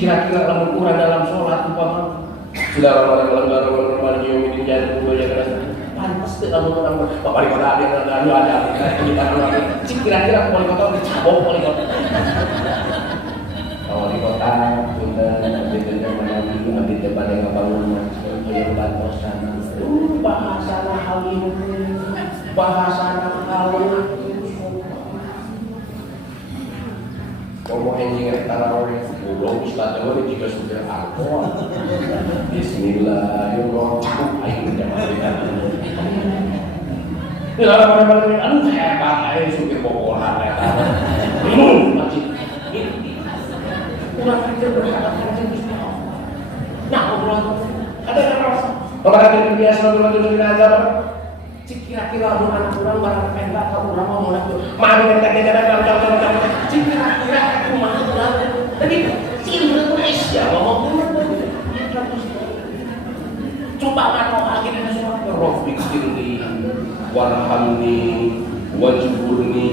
kira-kira lamun kurang dalam sholat umpama sudah orang yang jadi budaya kerasa pantas ke lamun orang bapak kota ada kira-kira wali kota dicabok wali kota wali kota punten abdi teh manawi abdi teh bade ngabangun yang bantosan bahasana halim bahasana halim ngomong enjing tarawih goblok ustaz teh we jika sudah alkohol bismillahirrahmanirrahim ayo jangan kita ya balik aduh hebat ayo supir bobolan eta masjid kurang ajar berhadapan dengan Gusti Allah nah ngobrol ada rasa kepada biasa ngobrol aja kira-kira anak orang barang pendak ka urang mau nak mah dengan jalan kira-kira aku mah urang tapi Indonesia ngomong coba ngato akhirnya semua Rafiq firli warhamni wajburni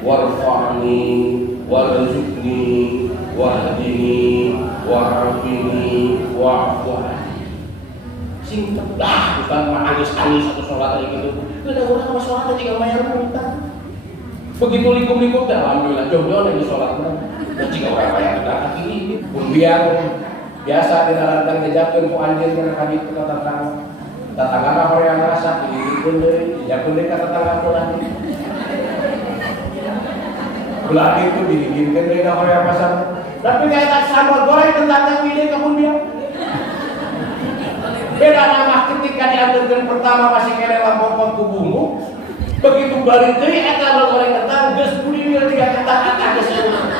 warfa'ni warzuqni wahdini wa'afini wa'fu singkat lah, bukan nangis-nangis atau sholat kayak gitu. Udah orang sama sholat tinggal bayar minta. Begitu likum-likum dah, alhamdulillah jomblo lagi sholat mana. Jika orang bayar udah kaki pun biar biasa dilarang kejakeun ku anjeun kana kami ke tetangga. Tetangga ka yang rasa dipikeun deui, dijakeun deui ka tetangga pulang. Pulang itu dibikinkeun deui ka yang pasar. Tapi kayak sambal goreng tetangga pilih ka pun biar. Beda nama ketika diantarkan pertama masih kena lampau tubuhmu begitu balik dari eta goreng kentang geus budi dia kata geus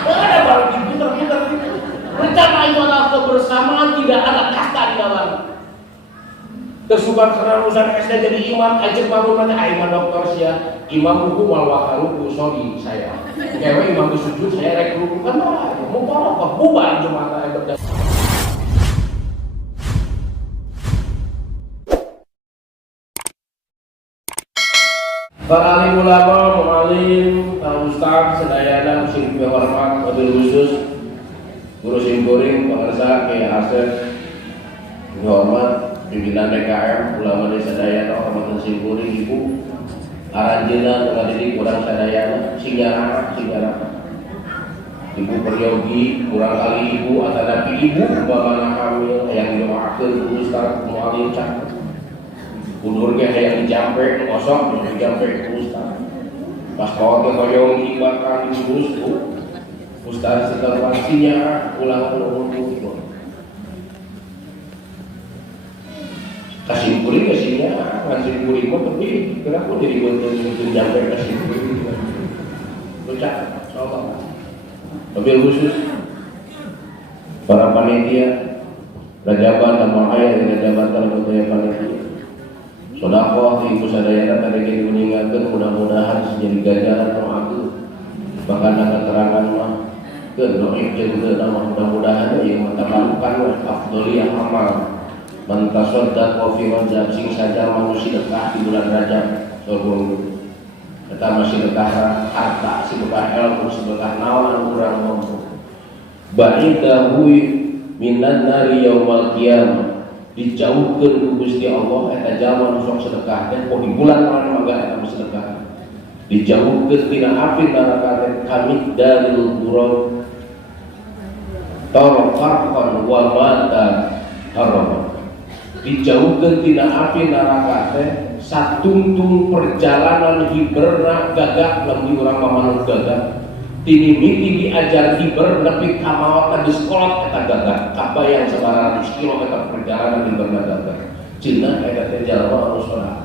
ada balik puter-puter gitu rencana itu adalah kebersamaan tidak ada kasta di dalam kesukaan karena urusan SD jadi imam ajak bangun mana imam dokter sia imam hukum wal wakaruku sorry saya kewe imam sujud saya rek ruku kan mau apa bubar cuma ada para alim ulama, mu'alim, para ustaz, sedayana, musim hormat, wabil khusus guru simkuring, pengersa, Kiai Asep hormat, pimpinan DKM, ulama di sedayana, hormatan simkuring, ibu aranjena, dengan didik, kurang sedayana singgara ibu peryogi, kurang kali ibu, atadapi ibu, bagaimana hamil, yang doakan, ustaz, mu'alim, cakap kudurnya kayak dijampe kosong dijampe ke ustaz pas kau ke koyong dibakar diurus ustaz setelah vaksinnya ulangan umur kasih kuring kasihnya kasih kuring mah tapi kenapa jadi buat jampe kasih kuring bocah soal mobil khusus para panitia rajaban dan mahaya dengan jabatan budaya panitia sedekah ibu sadayana tadi kita meninggalkan mudah-mudahan menjadi ganjaran doaku bahkan keterangan mah ke doib juga nama mudah-mudahan yang mentabarukan afdoliyah amal mentasoddaq wa fi rajab sing saja manusia dekah di bulan Rajab sobong kita masih dekah harta si dekah ilmu si dekah nawan kurang mampu ba'idahu minan nari yaumal qiyamah dijauhkan ku Gusti Allah eta jalma nu sok sedekah teh poe di bulan mana mangga eta sedekah dijauhkan tina api neraka teh kami dalil buruk tarqan wa mata haram dijauhkan tina api neraka teh satungtung perjalanan hiberna gagak lagi urang mamanut gagak tini miti diajar hiber nepi kamawat di sekolah eta gagak kabayang 900 km perjalanan hiberna gagak cina eta teh jalma anu salat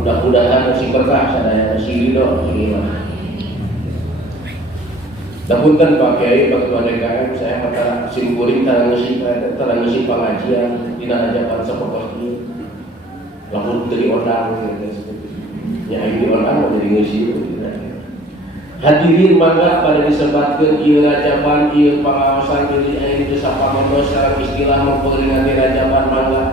mudah-mudahan si berkah sadaya si ridho ini mah dapunten Pak Kiai Ketua DKM saya kata simkuring tarang ngeusi pengajian dina ajakan sapotos ieu lamun teu diondang nya aing diondang jadi ngeusi hadirin mangga pada disebatkan ieu rajaban ieu pengawasan diri aing teu sapamantos secara istilah memperingati rajaban mangga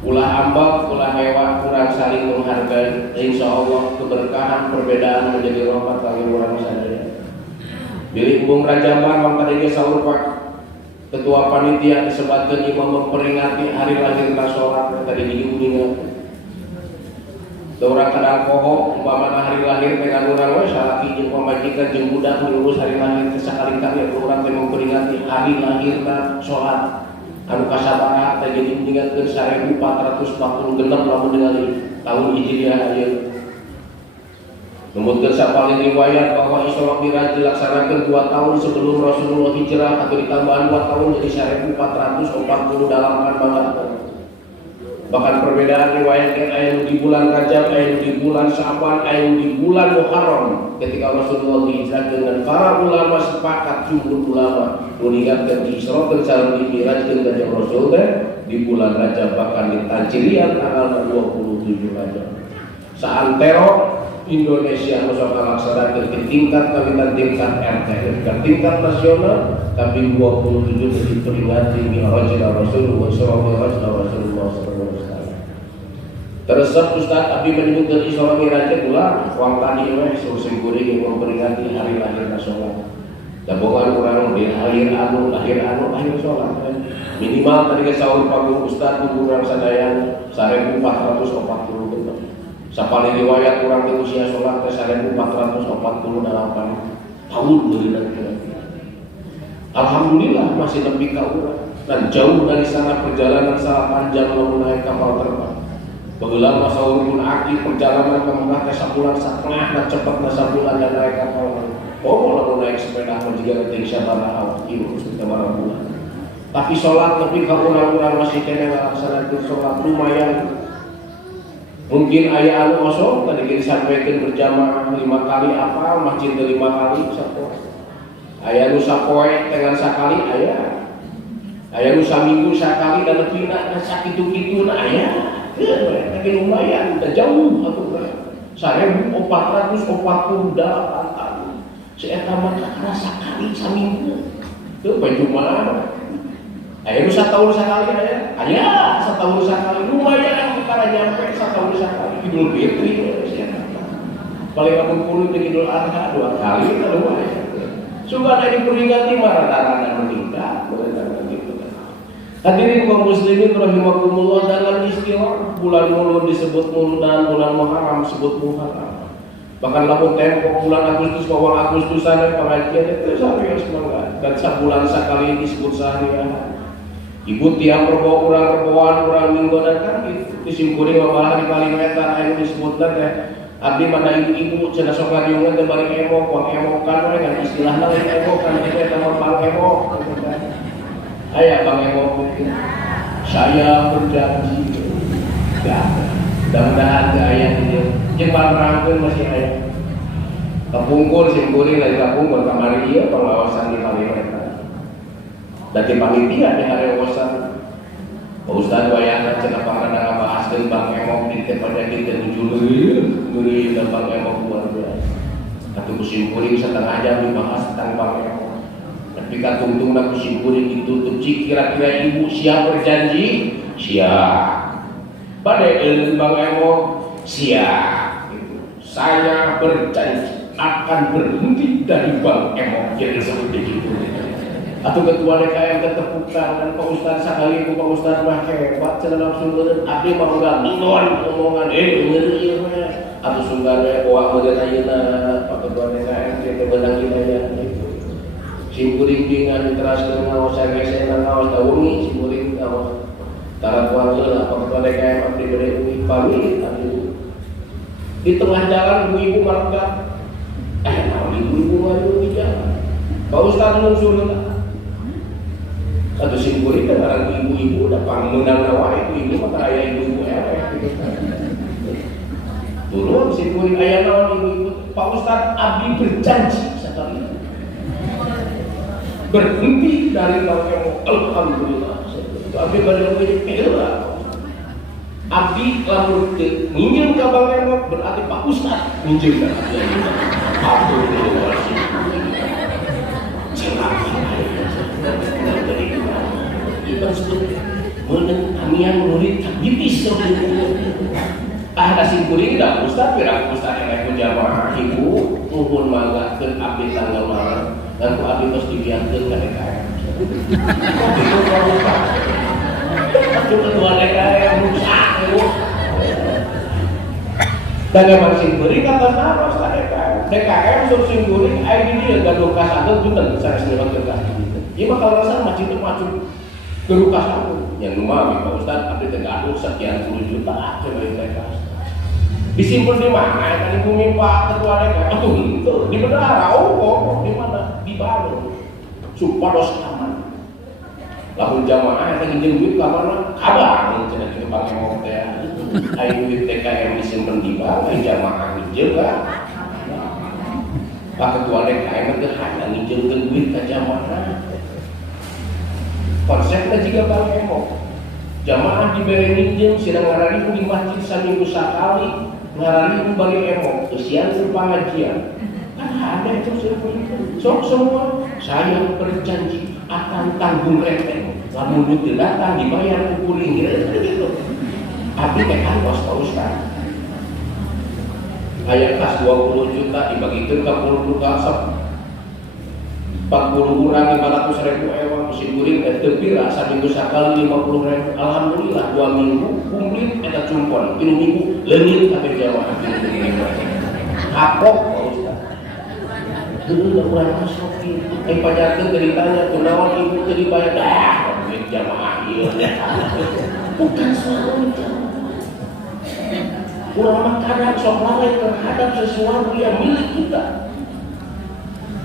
ulah ambak ulah hewan kurang saling menghargai insyaallah keberkahan perbedaan menjadi rahmat kami orang sadaya bilih bung rajaban mangka dia saur Pak ketua panitia disebutkan imam memperingati hari lahir sholat tadi diuningan. Orang kadang pohon umpamana hari lahir dengan orang we salaki jeung pamajikan jeung budak ngurus hari lahir sekali-kali orang teh memperingati hari lahir sholat anu kasabaraha teh jadi diingatkeun 1446 lamun ningali tahun Hijriah ieu. Kemudian sapalin riwayat bahwa Isra Mi'raj dilaksanakan 2 tahun sebelum Rasulullah hijrah atau ditambahan 2 tahun jadi 1440 dalam Al-Baqarah. Bahkan perbedaan riwayat yang ayat di bulan Rajab, ayat di bulan Sya'ban, ayat di bulan Muharram ketika Rasulullah dihijrahkan dengan para ulama sepakat jumhur ulama mengingatkan Isra dan Mi'raj dengan Rasul di bulan Rajab bahkan di Tajrian tanggal 27 Rajab. Saantero Indonesia musuh laksanakan ke tingkat tingkat RT ke tingkat nasional tapi 27 diperingati Mi'raj Rasulullah SAW. Terus Ustaz Abi menyebutkan Isra Mi'raj pula wang tadi suruh kuring yang memperingati hari lahir nasional. Gabungan orang di lahir sholat minimal tadi ke sahur pagi Ustaz kurang sadaya 1440 sapali riwayat orang di usia sholat 1448 tahun alhamdulillah masih lebih kau dan jauh dari sana perjalanan sangat panjang naik kapal terbang begulang masa urun aki perjalanan ke Mekah sabulan setengah dan cepat sabulan dan naik kapal kalau naik sepeda juga ketik syabana awak ibu kita barang bulan tapi sholat lebih kau orang masih kena laksanakan sholat lumayan. Mungkin ayah anu kosong tadi kita sampaikan berjamaah 5 kali apa masjid 5 kali sapoe. Ayah nu sapoe dengan sakali ayah nu saminggu sakali dan lebih nak sakitu-kitu na ayah. Tapi lumayan udah jauh atuh bre. 1448 tahun. Saya tambah karena sakali saminggu. Tuh penjumaah. Ayah nu setahun sekali ayah setahun sekali lumayan karena nyampe setahun sekali Idul Fitri paling kamu kulit di Idul Adha 2 kali itu lumayan suka ada diperingati marah-marah meningkat gitu. Hadirin kaum muslimin rahimakumullah dalam istilah bulan Mulud disebut Mulud dan bulan Muharram disebut Muharram bahkan lamun tempo bulan Agustus bahwa Agustusan pengajian itu sampai semangat dan sebulan sekali disebut seharian. Ibu tiap perbohongan minggonan kan disimpulin malah di Kalimantan ayo disebutkan ya abdi mana ibu-ibu cenah sok ngadiungan teh bari emok wang emokan we kan istilahna lain emokan itu eta mah pang emok aya bang emok saya berjanji ya mudah-mudahan teu aya dieu jeung barangkeun masih aya kapungkur simkuring lagi kapungkur kamari ieu pengawasan di Kalimantan dari panitia di hari wawasan Pak Ustadz wayang cenah pangandaran bahaskeun Bang Emok di pada kita nuri dan Bang Emok luar biasa atuh kusimkuring setengah jam dibahas tentang Bang Emok tapi katungtungna kusimkuring ditutup cik kira-kira ibu siap berjanji siap pada Bang Emok siap saya berjanji akan berhenti dari Bang Emok jadi seperti itu atau ketua DKM ketepukan dan Pak Ustadz sekali Pak Ustadz mah hebat cara langsung bener abdi mah enggak minor omongan ngeri atau sunggarnya bawa bagian ayeuna Pak ketua DKM kita benang hidayah itu simkuring dengan teraskeun ngaos sagesena ngaos taungi simkuring ngaos tara kuareulah Pak ketua DKM abdi bade uwi pamit abdi di tengah jalan ibu-ibu marga naon ibu-ibu maju di jalan Pak Ustadz nungsurna satu simkuring kan orang ibu-ibu udah pangundang nawa ibu maka ayah ibu-ibu turun simkuring ayah nawa ibu-ibu Pak Ustadz abdi berjanji sekali berhenti dari Bang Emok alhamdulillah itu abdi berjanji abdi lamun nginjem ke Bang Emok berarti Pak Ustadz nginjem ke alhamdulillah kita sebut meneng amian murid tabitis kasih kuring dah Ustaz pirang Ustaz yang jamaah ibu nuhun manggakeun abdi tanggal malam dan ku abdi tos dibiarkeun ka DKM Itu pramuka. Itu ketua DKM rusak itu. Dan emang Simkuring kata nama DKM. DKM sur Simkuring ID dia gaduh kasado itu kan saya sendiri kerja gitu. Iya bakal rasa macam itu macam gaduh kasado. Yang rumah Pak Ustad tapi tergaduh sekian puluh juta coba mereka. Disimpan di mana? Tadi bumi Pak ketua DKM. Aduh itu di bendahara. Oh di mana? Di Bandung. Supados aman. Lalu jamaah yang ingin duit kamar kabar ini tidak kita pakai mau teh. Ayo duit DKM disimpan di bawah jamaah ngijil kan. Pak ketua DKM itu hanya ngijilkan duit ke jamaah. Konsepnya juga pakai mau. Jamaah diberi ngijil sedang ngarari di masjid seminggu sekali. Ngarari bagi emok, kesian pengajian. Kan ada itu sok semua saya berjanji akan tanggung renteng. Lamun duit datang dibayar kuring gitu. Tapi kan bos terus kan. Ayat kas 20 juta dibagikan ke 40 kasep. 40 kurang 500 ribu ewa musim kuring tepira saminggu sekali 50 ribu. Alhamdulillah 2 minggu kumplit eta cumpon 3 minggu leungit kabeh jamaah kapok Pak Ustaz. Dulu udah kurang masuk pajarkeun ceritanya kunaon ibu teu dibayar dah duit jamaah ieu. Bukan soal jamaah. Ulama kadang sok lalai terhadap sesuatu yang milik kita.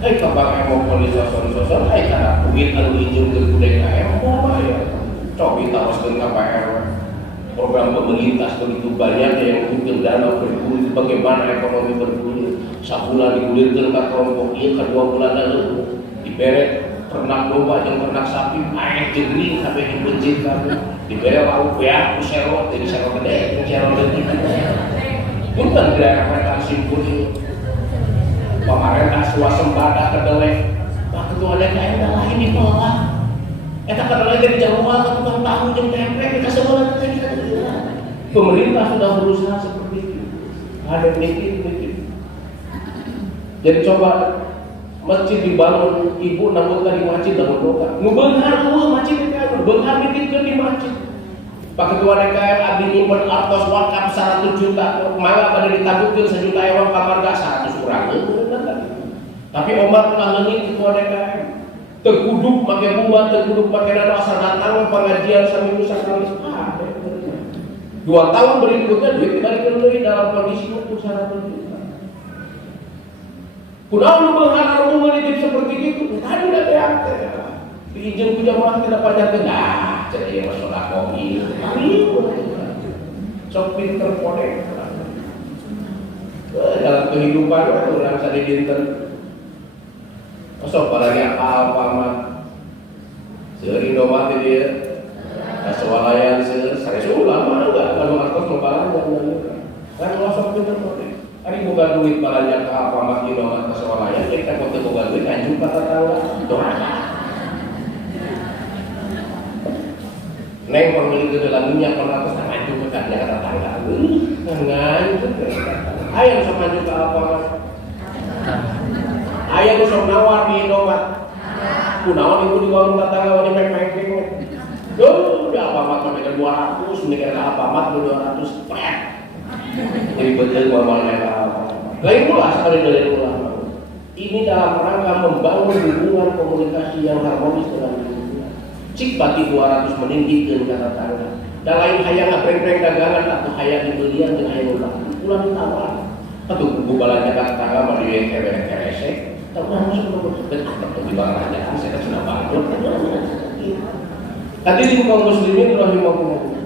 Kabar mau polis sosok-sosok, karena duit anu izin ke DKM mau bayar. Coba tawarkan KPR program pemerintah begitu banyak yang butuh dana bergulir. Bagaimana ekonomi bergulir? Sabulan digulirkan ke kelompok iya, kedua bulan lalu diberet ternak domba yang ternak sapi, air jering sampai dibencin kami. Diberet lauk ya, kuserot, jadi serot gede, serot gede. Bukan gerakan Simkuring. Pemerintah swasembada kedelai, Pak Ketua DKM dah lain ditolak. Eta kedelai jadi jauhan ke tukang tahu jeung tempe kita sebelah pemerintah sudah berusaha seperti itu. Ada mikir. Jadi coba masjid dibangun, ibu nambutkan di masjid namun doa. Ngubeunghar masjid DKM, beunghar dititipkeun di masjid. Pak Ketua DKM abdi nyimpen artos wakaf 100 juta, mangga pada ditabutkeun 1 juta ewa kamarga 100 kurang. Tapi obat leungit ketua DKM terkuduk pakai buah, terkuduk pakai dana asal datang pengajian seminggu sekali. 2 tahun berikutnya duit dibalikin lagi dalam kondisi itu 100 juta. Kunaon lu berharap menitip seperti itu? Tadi udah beak diizin ku jamaah tidak pajarkeun dah jadi masalah kopi. Sok pinter kodek. Dalam kehidupan orang sadar dinten masuk balanya Alfamart seuring domat dia swalayan saya ulama enggak kalau artos balanya kan masuk pinter kodek. Hari bukan duit balanya ke Alfamart di domat swalayan kita kok teu boga duit anjung ka tetangga. Neng pemilik dalam minyak pernah pesan maju ke kata tangga. Nganjuk. Ayo sok maju ke apa? Ayo sok nawar di Indomaret. Kunaon ibu di warung tetangga wani mepeng. Duh, udah apa mat sampai 200, mikir apa mat 200 pet. Jadi betul ngomongnya apa. Lain pula sekali dari ulama. Ini dalam rangka membangun hubungan komunikasi yang harmonis dengan cik bagi 200 meninggikan kata tangga. Dan lain hayang ngapreng-preng dagangan atau hayang dibelian dan hayang ulang. Ulang ditawar. Atau buku balanya kata tangga mau dikerek-keresek. Tak pernah masuk ke di barangnya. Saya sudah bangkrut. Tadi di kaum muslimin rahimahumullah.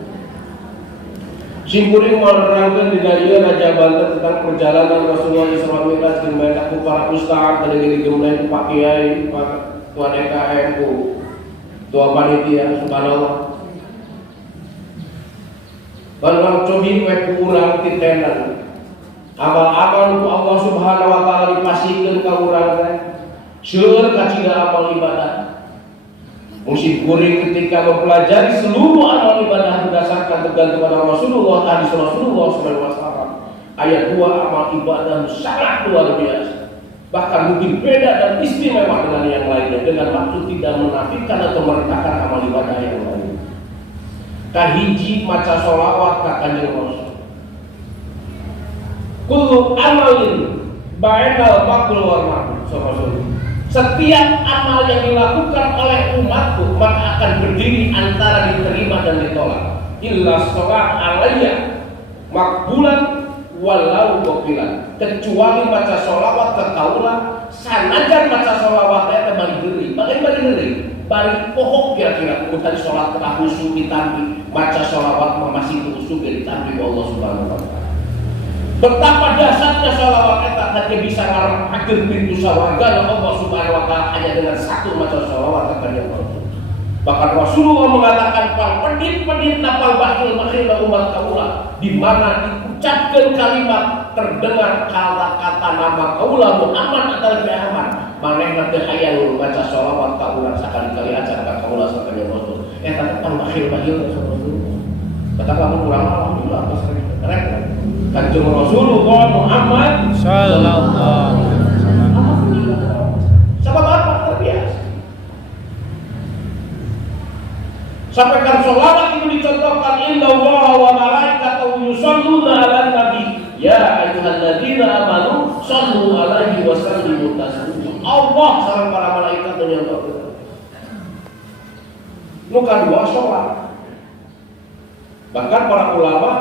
Simkuring menerangkan di Daya Raja Banten tentang perjalanan Rasulullah Isra Mi'raj dan mendaku para ustaz dan digembleng Pak Kiai, Pak Ketua DKM, Ketua Panitia, subhanallah. Kalau cobi web kurang titenan, amal-amal untuk Allah Subhanahu Wa Taala dipasihkan ke urang teh, seueur kacida amal ibadah. Musim kuring ketika mempelajari seluruh amal ibadah berdasarkan tergantung pada Rasulullah, hadis Rasulullah SAW. Ayat 2 amal ibadah sangat luar biasa. bahkan mungkin beda dan istimewa dengan yang lainnya, dengan maksud tidak menafikan atau merendahkan amal ibadah yang lain. Kahiji maca sholawat ka Kanjeng Rasul. Kullu amalin ba'dal maqbul wal mardud. Setiap amal yang dilakukan oleh umatku maka akan berdiri antara diterima dan ditolak. Illa sholat alayya makbulan walau gopilan, kecuali baca sholawat ke kaula sanajan baca sholawat itu bari geri, bari geri, bari pohok kira-kira kemudian sholat telah khusyuk ditampi, baca sholawat masih khusyuk ditampi Allah Subhanahu wa Ta'ala. Betapa dasarnya sholawat itu hanya bisa ngarepkeun pintu sawarga Allah Subhanahu wa Ta'ala hanya dengan satu baca sholawat kepada Allah. Bahkan Rasulullah mengatakan pal pedit-pedit napal bakhil-bakhil umat kaula, di mana diucapkan kalimat terdengar kata-kata nama kaula Muhammad atau Muhammad, manehna teu hayang baca sholawat kaula sakali-kali acan ka kaula sakali Rasul. Eta pal bakhil-bakhil Rasulullah. Kata kamu kurang alhamdulillah pas rek. Kanjeng Rasulullah Muhammad sallallahu alaihi wasallam. Sabab apa terbiasa. Sampaikan sholawat itu dicontohkan innallaha wa malaikatahu yusholluna 'alan nabi ya ayyuhalladzina amanu shollu 'alaihi wa sallimu taslima. Allah sareng para malaikat menyontohkan. Nu kadua sholat. Bahkan para ulama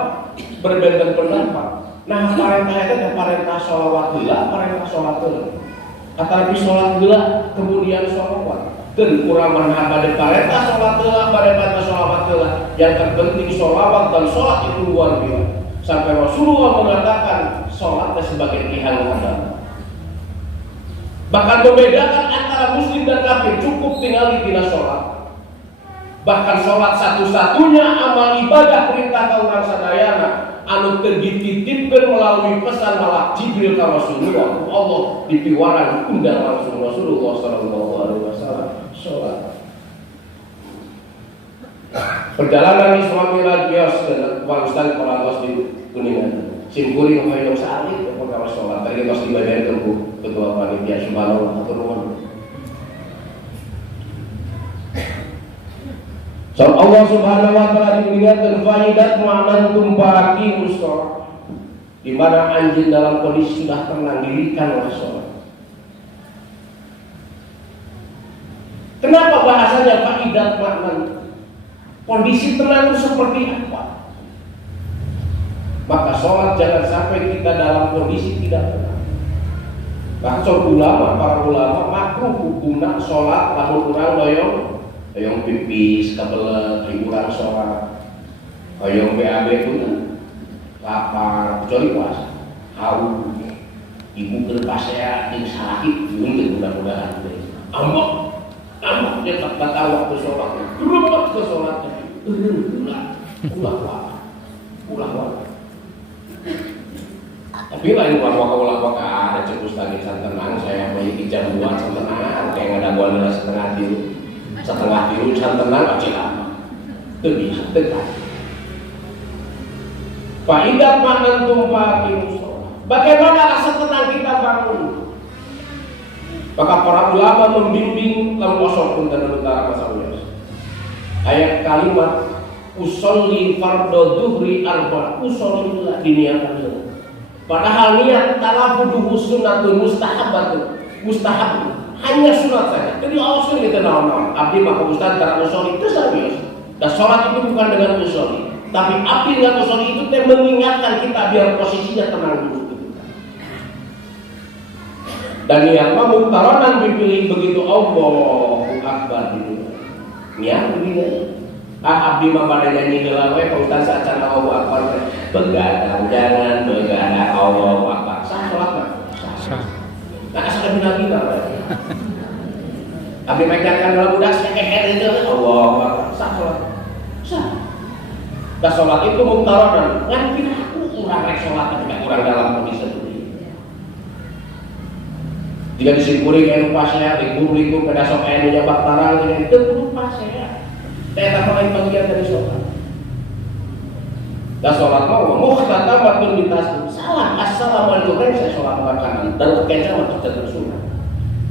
berbeda pendapat. Nah, parentah itu parentah sholawat heula, parentah sholat heula. Atau sholat heula kemudian sholawat. Dan kurang manhaj parentah sholat telah, parentah sholawat telah. Yang terpenting sholawat dan sholat itu luar biasa. Sampai Rasulullah mengatakan sholatnya sebagai tiang agama. Bahkan membedakan antara muslim dan kafir cukup tinggal di sholat. Bahkan sholat satu-satunya amal ibadah perintah kaum sadayana anu dititipkan melalui pesan malak Jibril ke Rasulullah. Allah dipiwaran undang langsung Rasulullah sallallahu alaihi wasallam sholat. Perjalanan Isra Mi'raj bios dan Ustaz Parawas di Kuningan. Simkuring hoyong salik perkara sholat. Tadi pas dibayar ku ketua panitia subhanallah atur nuhun. So Allah Subhanahu wa Ta'ala mengingatkan faidat mu'amantum faqimus shalah, di mana anjing dalam kondisi sudah tenang dirikanlah sholat. Kenapa bahasanya faidat mu'aman? Kondisi tenang itu seperti apa? Maka sholat jangan sampai kita dalam kondisi tidak tenang. Bahkan para ulama makruh hukumna sholat lamun urang doyong hayong pipis, kebelet, hiburan sholat, hayong BAB pun lapar, kecuali puasa, haus, ibu berpasea, yang sakit, mungkin mudah-mudahan ambok dia tak batal waktu sholat, berempat ke sholatnya, ulah. Tapi lain ulah ada cekus tadi tenang, saya mau jam 2 tenang, kayak nggak ada bulan setengah tiru tenang aja lama itu bisa tegak. Faidat manantum faqimus shalah, bagaimana rasa tenang kita bangun? Maka para ulama membimbing dalam kosong pun dan utara masalahnya ayat kalimat usolli fardhu dhuhri arba, usolli diniatkan padahal niat talafuduhu sunnatun mustahab hanya sunat saja. Jadi Allah sudah kita naon-naon. Abdi maka ustaz cara usolli itu serius. Dan sholat itu bukan dengan usolli, tapi abdi dengan usolli itu mengingatkan kita biar posisinya tenang dulu. Dan niat muktaronan dipilih begitu Allahu Akbar dulu. Niat begini. Abdi mah pada nyanyi heula we ka ustaz acan Allahu Akbar. Begadang jangan begadang Allahu Akbar. Sah sholat mah. Sah. Nah, asal bina-bina abdi megang dalam budak sekeher itu Allah sah sholat sah. Nah sholat itu muktaronan kan tidak kurang rek sholat ketika kurang dalam kondisi seperti jika disimpuli kayak lupa saya likur pada sok ayah nyabak tarang itu lupa saya tak lain bagian dari sholat. Dan sholat mau muhtatamatun bitaslim. Salah, assalamualaikum, saya sholat makanan dan kekencang atau tersunnah.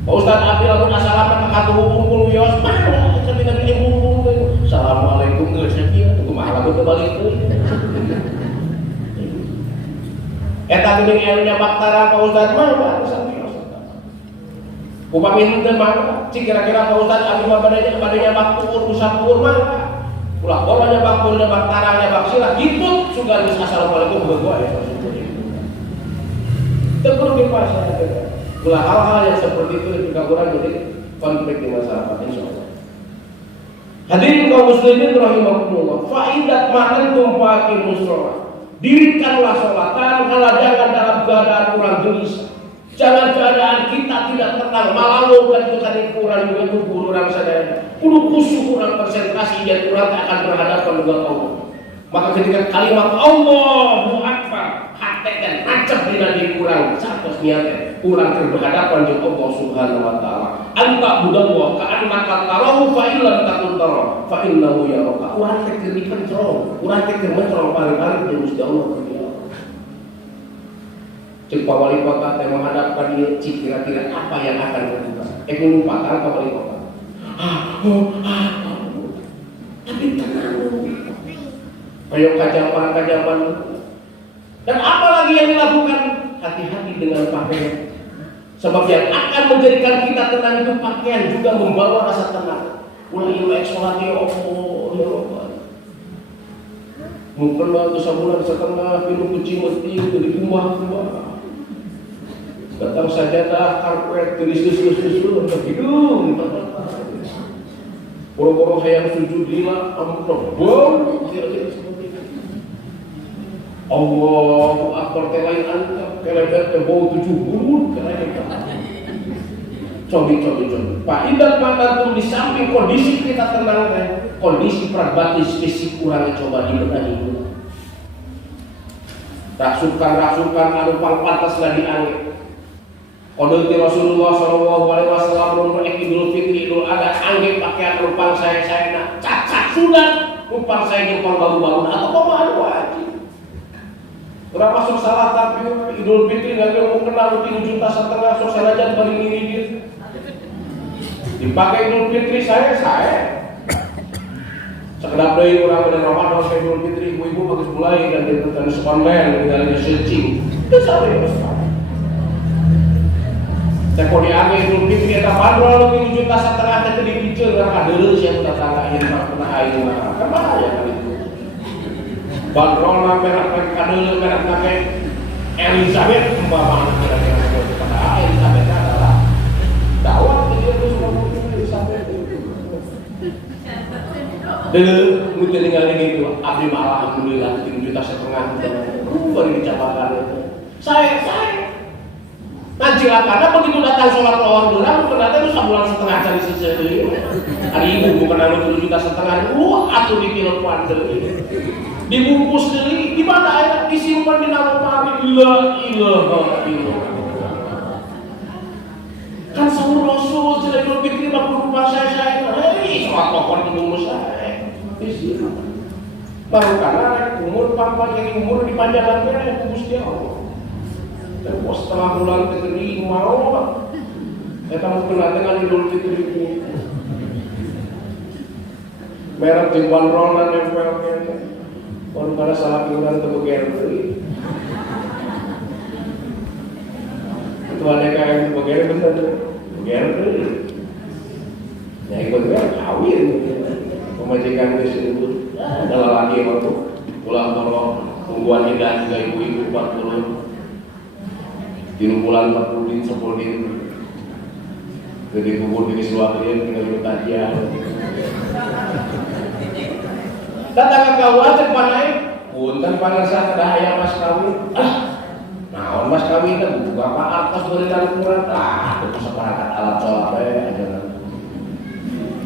Pak Ustaz Abdul lamun assalamualaikum kakak hukum yos mana tapi nabi hukum. Assalamualaikum geus sakieu kumaha lamun teu balik teuing. Eta geuning aya baktara Pak Ustaz mah barusan kios. Upami henteu mah cik kira-kira Pak Ustaz abdi mah badanya baktur usapur mah. Ulah bolanya baktur nya baktara nya baksila gitu sugan geus assalamualaikum gua ya. Tegur di pasar. Ulah hal-hal yang seperti itu juga kurang jadi konflik di masyarakat insyaallah. Hadirin kaum muslimin rahimakumullah, faidat ma'antum faqimus shalah. Dirikanlah salatan kalau jangan dalam keadaan kurang gelisah. Jangan keadaan kita tidak tenang, malau kan itu tadi kurang juga kubur orang sadar. Kudu khusyuk kurang konsentrasi dan kurang akan berhadapan dengan Allah. Maka ketika kalimat Allahu Akbar hati dan acap dina kurang satu niatnya kurang berhadapan dengan Allah Subhanahu wa taala. Anta budallah ka annaka tarahu fa illam takun tara fa innahu yaraka. Urang teh keur dikontrol, urang teh keur mencontrol paling-paling jeung Gusti Allah. Cek Pak Wali Kota teh menghadapkan dia cik kira-kira apa yang akan terjadi. Lupakan Pak Wali Kota. Tapi tenang. Ayo kajaban. Dan apalagi yang dilakukan? Hati-hati dengan pakaian. Sebab yang akan menjadikan kita tenang itu pakaian juga membawa rasa tenang. Ulah ieu sholat ya Allah, ya Allah. Mungkin waktu sebulan setengah minum kucing mesti di rumah. Datang sajadah karpet tulis-tulis hidung. Boro-boro hayang sujud lila ampun bom. Allahu Akbar teh lain anta kelebet teh bau 7 bulan kelebet. Cobi. Pak idat matatum di samping kondisi kita tenang teh, kondisi pragmatis fisik kurang coba dibenahi dulu. Rasukan anu pantas lah diangge. Kode ti Rasulullah sallallahu alaihi wasallam mun Idul Fitri Idul Adha angge pakaian rupang saya cacat sudah rupang saya jeung baru-baru atau pemahaman wajib. Urang masuk salah tapi Idul Fitri nggak mau kenal 3,5 juta sok sanajan bari ngiridit. Dipakai Idul Fitri saya. Sekedap deui urang pada Ramadan ke Idul Fitri ibu-ibu bagus mulai dan di sekonmen dan di searching. Itu sampai saya kau diambil Idul Fitri eta bandrol 3,5 juta teh dipiceun ka deuleu sia tetangga ieu pernah aing mah. Kan bahaya kan itu. Bandrol merah kadeuleun merah make Elizabeth umpama kira-kira pada Elizabeth adalah dakwah dia terus ngomong Elizabeth. Deuleu mun teu ningali gitu abdi mah alhamdulillah 3,5 juta bari dicapakan itu. Saya Najilakana begitu datang sholat lawan gerak, ternyata itu sebulan setengah cari sesuatu. Hari ibu bukan lalu 7,5 juta, atau ditelepon dulu, dibungkus dulu, di mana ayat disimpan di dalam pabrik. La ilaha illallah. Kan sahur Rasul sudah Idul Fitri berupa saya. Sholat pohon dibungkus saya. Baru karena umur papa yang umur dipanjangkan ya bungkus dia Allah. Dan setengah bulan tegeri mau kita mau kena dengan Idul Fitri ini merek di bandrolan nempelnya baru pada salah bulan kebagian beli itu ada kayak bagian bener bagian beli ya ikut kawin pemajikan disebut adalah lagi waktu pulang tolong tungguan indah juga ibu-ibu 40 bulan 40 din 10 din jadi kubur di suapin tinggal bertajiah datang ke kawah cek panai punten panasa ada ayam mas kawin naon mas kawin kan buka apa atas berikan ukuran itu sepakat alat sholat aja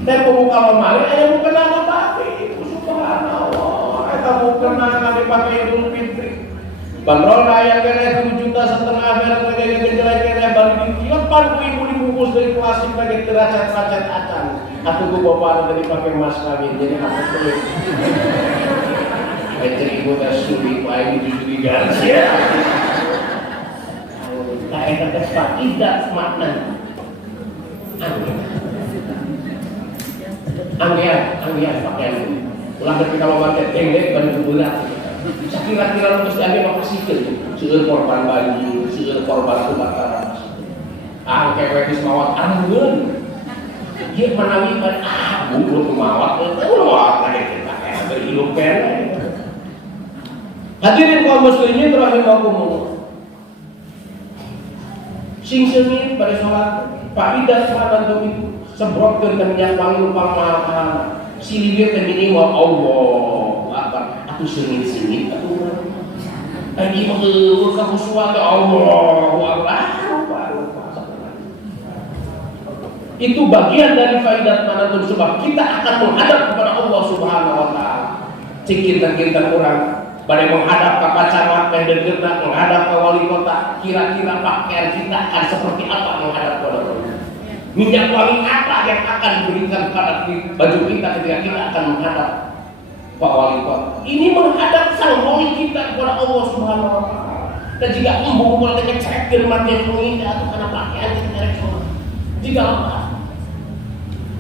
dan pembuka lemari ayam bukan ada tapi itu subhanallah kita bukan akan dipakai Idul Fitri bandrol ayam kena 7,5 juta merek lagi kena balik dilepan ku ibu dibungkus dari plastik lagi teracet-racet acan atau ku bapak ada dipakai mas kawin jadi apa tuh cerita teh sulit wae justru digaris ya. Nah, eta teh faidah makna. Anggian pakaian. Ulah ketika lo pakai tendek ban berat. Kira-kira mesti age makasihkeun. Seueur korban banjir, seueur korban kebakaran. Kewe geus mawat anggeun. Ieu manawi kan bulu mawat ade kita berhidup kene. Hadirin kaum muslimin rahimakumullah. Sing seungit pada salat faidah salat itu sebrotkeun ka minyak wangi lupang mahal. Silibir teh minimal Allahu Akbar. Atuh seungit-seungit atuh. Ai mah ka musuhan Allahu Akbar. Itu bagian dari faidah manatun sebab kita akan menghadap kepada Allah Subhanahu wa taala. Cikinten-kinten orang pada menghadap ke pacamat pendekeuna, menghadap ke wali kota, kira-kira pakaian kita akan seperti apa menghadap kepada Allah. Minyak wangi apa yang akan diberikan pada baju kita ketika kita akan menghadap Pak Wali Kota. Ini menghadap sang wali kita kepada Allah Subhanahu wa taala. Dan jika embung mulai ngecerekeun mati yang wangi atau karena pakaian kita rek jika apa?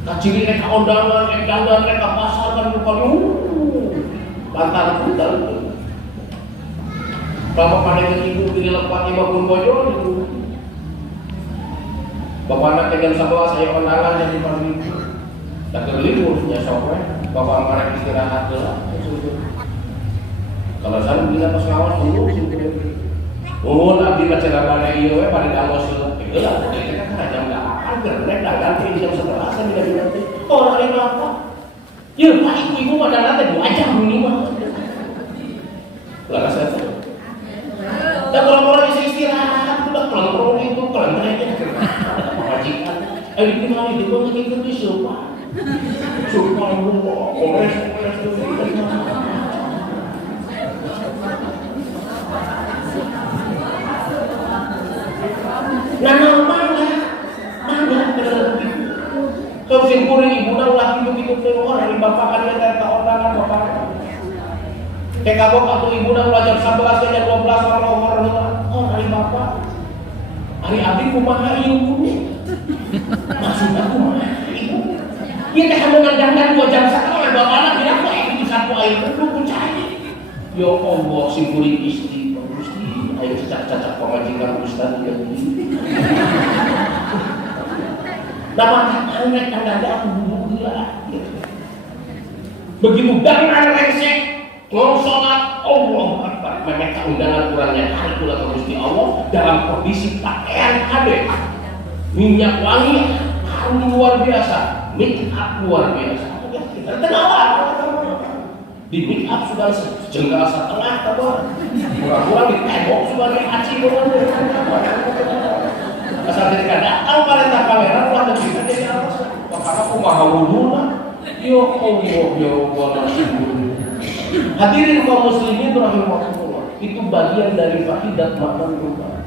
Kaciri reka undangan, reka pasar kan bukan lantaran putar itu. Bapak pada ibu di lepat maupun bojol itu. Bapak anak dengan sabar saya undangan jadi panitia. Tak terlibur sopnya. Bapak marah istirahat lah. Kalau saya bisa pas lawan dulu sih. Abdi baca pada iyo pada dangos itu lah. Kita kan jam mereka ganti di jam 11 saya tidak nanti. Orang lain apa? Ya Pak ibu pada nanti 2 jam minimal. Lalu saya tahu. Dan orang-orang bisa istirahat, sudah kelang itu kelenteng majikan. Ayo gimana itu kok ikut di sofa. Sofa lu kongres itu. Kalau sing kuring ibu ulah gitu-gitu teh dari bapak kan eta orang bapak. Kayak kabok atuh ibu ulah jam 11 jam 12 orang dari bapak. Hari abdi kumaha ieu kuning. Maksudna kumaha ibu. Ieu teh dengan dandan 2 jam sakala bapana bilang kok itu sapu air kudu kucai. Ya Allah sing kuring istri Gusti ayo cacak-cacak pamajikan ustaz ieu. Nama angkat tanda aku bubuk gila. Begitu dengan rengsek, mau sholat Allah Akbar. Mereka undangan kurangnya hari pula ke Gusti Allah dalam kondisi pakaian ada, minyak wangi harum luar biasa, make up luar biasa. Terkenal di make up sudah sejengkal setengah kabar. Kurang-kurang di tembok sudah diaci kabar. Asal ketika datang perintah kamera pulang dan kita jadi alas karena aku maha wuduna ya Allah hadirin kaum muslimin rahimahullah itu bagian dari faidah makna rumah.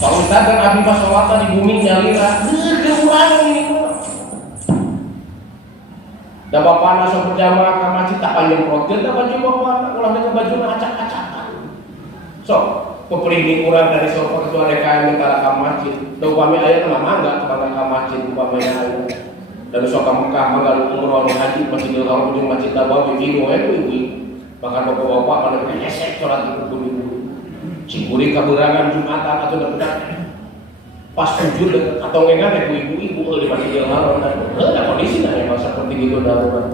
Pak Ustaz dan Abi Masolata di bumi nyalira kurang ini dan bapak nasa berjamaah ke masjid tak panjang protein tak baju bapak ulang dengan baju acak-acak. So, peperingin kurang dari soal ketua DKM minta ke masjid. Dan upamanya ayat lama enggak kepada ke masjid upamanya ayat. Dan soal Mekah mangga umroh haji Masjidil Haram ujung Masjid Nabawi video itu. Bahkan bapak-bapak pada nyesek sholat itu dulu. Cingkuri keberangan Jumatan atau dekat pas sujud atau ngengat ibu-ibu di Masjidil Haram dan ada kondisi yang seperti itu darurat.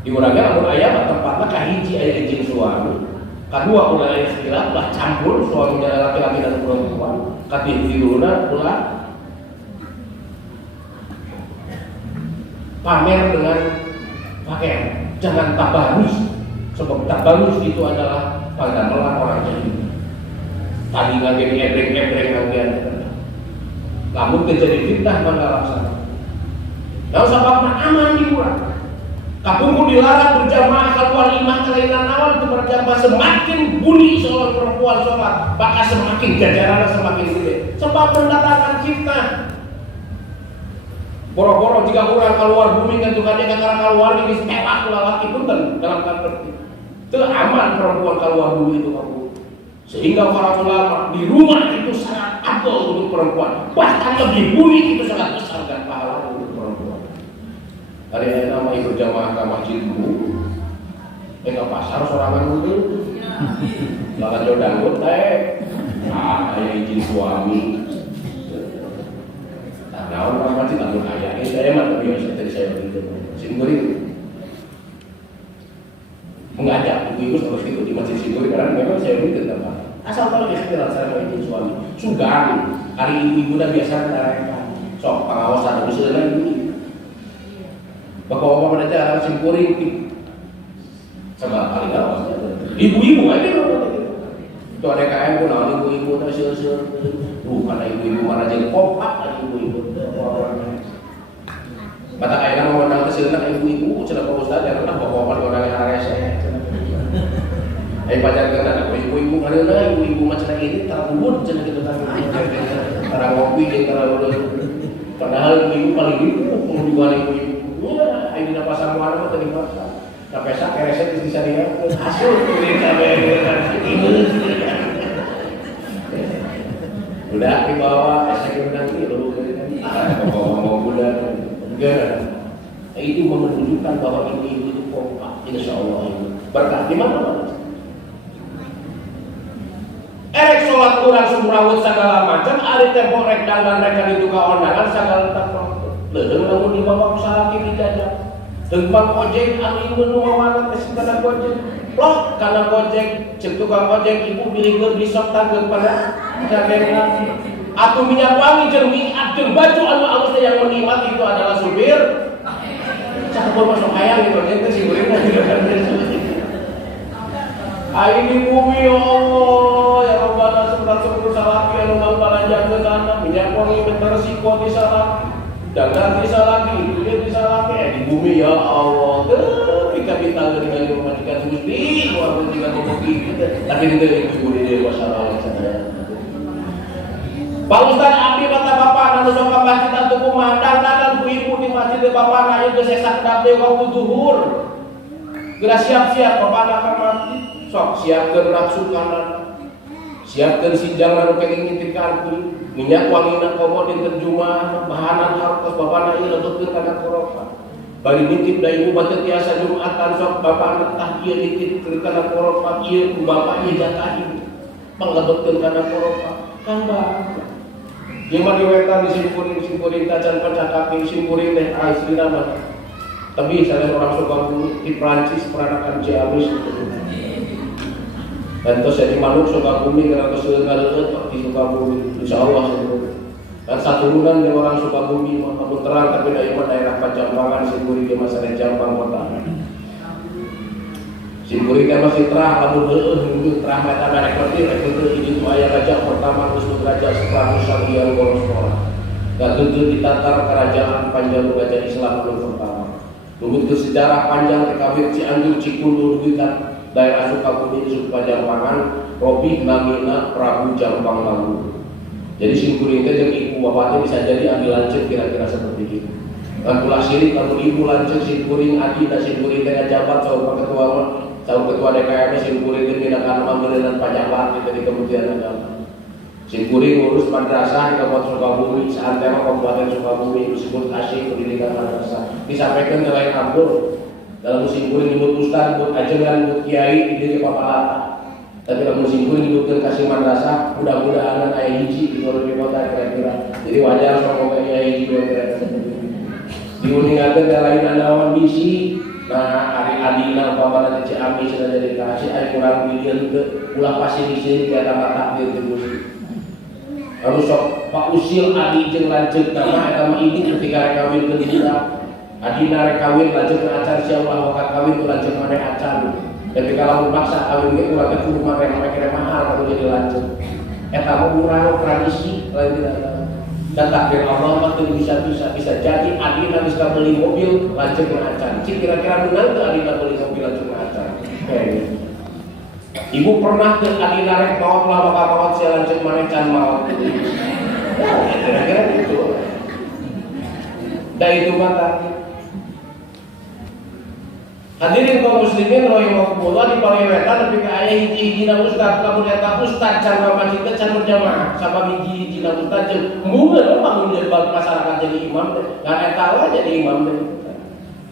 Di urangnya namun ayat tempatnya kahiji ayat izin suami. Kedua mulai istilah lah campur suami laki-laki dan perempuan. Ketiga pula pamer dengan pakaian. Jangan tabarus. Sebab tabarus itu adalah pandangan orang jadi. Tadi ngagen ebreng ngagen. Namun terjadi fitnah pada laksana. Yang sebabnya aman di urang. Kapungku dilarang berjamaah keluar 5 kelainan awal itu berjamaah semakin bunyi seorang perempuan sholat maka semakin jajarannya semakin gede sebab mendatangkan fitnah Boro-boro jika orang keluar bumi kan juga dia karena keluar ini mewah laki pun kan dalam seperti itu aman perempuan keluar bumi itu kamu. Sehingga para ulama di rumah itu sangat abdul untuk perempuan, bahkan lebih bumi itu sangat besar dan pahala untuk perempuan. Hari ini nama ikut jamaah ke masjid dulu, ke pasar sorangan dulu, lalu jauh dangdut ayah izin suami. Nah orang masjid dangdut ayah ini saya mah tapi biasa tadi saya begitu, Singguri mengajak ibu harus ikut di masjid Singguri karena memang saya begitu tempat. Asal kalau ikhtiar saya mau izin suami, sugan hari ibu udah biasa mereka sok pengawasan harus dengan ibu. Bapak-bapak pada cara Singguri sebab kali ngawasnya ibu-ibu aja itu ada KM pun ada ibu-ibu ada sel-sel karena ibu-ibu mana jadi kompak ada ibu-ibu kata kaya kan mau nang kesilna ibu-ibu cerita Pak Ustaz yang pernah bapak-bapak orang yang rese pacar kena ibu-ibu karena ibu-ibu macam ini terlubur cina gitu kan karena ngopi jadi terlalu padahal ibu paling ibu pengunjungan ibu-ibu ya ini apa sama orang tadi pasar sampai sak reset di sana ya hasil kulit sampai ibu udah dibawa esek nanti lalu bawa budak enggak itu menunjukkan bahwa ibu itu kompak insya Allah itu berkah di mana-mana. Erek sholat kurang sumrawut segala macam, ari tempo rek dandan rek itu kaondangan segala tempat. Leureung lamun dibawa ku salaki dijajah. Tembang ojek ari menu mawana teh kana gojek. Loh kana gojek ceuk tukang ojek ibu bilikeun disok tanggeun pada kadena. Atuh minyak wangi jeung jeung baju anu alus yang menikmat itu adalah supir. Cak masuk hayang gitu ojek teh sigurina. Aini bumi ya Allah ya Rabbana sebab salaki anu ngabalanjang ke sana minyak wangi beresiko di salaki dagang di salaki duit di salaki di bumi ya Allah ketika kita dengan majikan Gusti luar biasa bumi tapi itu ibu di masalah saya Pak Ustaz abdi kata bapak anu sok ka masjid atuh kumaha dandan ku ibu di masjid bapak aya geus esak dapde waktu zuhur geura siap-siap bapak akan mati sok siapkan nafsu kanan siapkan sinjang anu kenging ngintipkan minyak wangina komodin terjumah bahanan hartos bapak na ieu lebetkeun kana koropa bari nitip da ibu batet tiasa Jumatan sok bapak netah ieu nitip kana koropa ieu ku bapak ieu jatah ibu panglebetkeun kana koropa kan bapak ieu mah diwetan simpuring tacan percakapi simpuring teh istrina mah tapi salah orang Sukabumi di Prancis peranakan Ciamis dan terus jadi makhluk Sukabumi karena kesulitan di Sukabumi insya Allah dan satu bulan dia orang Sukabumi maupun terang tapi dari daerah Pajampangan Singguri dia masalah Jampang kota Singguri dia masih terang lalu dulu terang mata merek berarti itu ini tuh ayah raja pertama terus raja setelah Nusantara Goroskora dan tentu ditatar kerajaan Panjalu Raja Islam belum pertama dulu itu sejarah panjang TKW Cianjur Cikundu kan daerah Sukabumi di Pajampangan Robi Namina Prabu Jampang Lalu jadi Singguri itu yang ibu bapaknya bisa jadi ambil lanjut kira-kira seperti itu dan pula sirik kalau ibu lanjut Singguri adi dan Singguri itu jabat ketua DKM Singguri itu tindakan pembelian pajak itu di Kementerian Agama Singguri ngurus madrasah di Kabupaten Sukabumi seantero Kabupaten Sukabumi disebut kasih pendidikan madrasah disampaikan ke lain kampur dalam musim kuring nyebut ustaz, nyebut ajengan, nyebut kiai, di kepala. Tapi dalam musim kuring nyebutkan kasih madrasah, mudah-mudahan ayah hiji di luar kota kira-kira. Jadi wajar kalau ayah hiji kira-kira. Diuningakan ke lain anawan bisi. Nah, hari adina umpamana di Ciamis sudah jadi kasih, hari kurang miliar ke ulah pasti di sini kita takdir ke Gusti. Lalu sok Pak Usil adi jeung lanceuk nama eta mah ibu ketika kawin ke kita. Adina rek kawin lanjut ke acan siapa wakat kawin tuh lanjut mana acan tapi kalau memaksa kawin itu urang kudu mare kira mahal kalau jadi lanjut eta mah urang tradisi lain tidak dan takdir Allah mah bisa jadi adina bisa beli mobil lanjut ke acan kira-kira benar tuh adina beli mobil lanjut ke acan ibu pernah ke adina rek bawa kawat sia lanjut mana can mau kira-kira gitu Da itu mata. Hadirin kaum muslimin rahimakumullah, di palewetan nepi ka aya hiji-hijina ustad, lamun eta ustad can ka masjid teh can berjamaah sama hiji-hijina ustad jeung mungkin bangun jadi masyarakat jadi imam teh. Kan eta we jadi imam teh.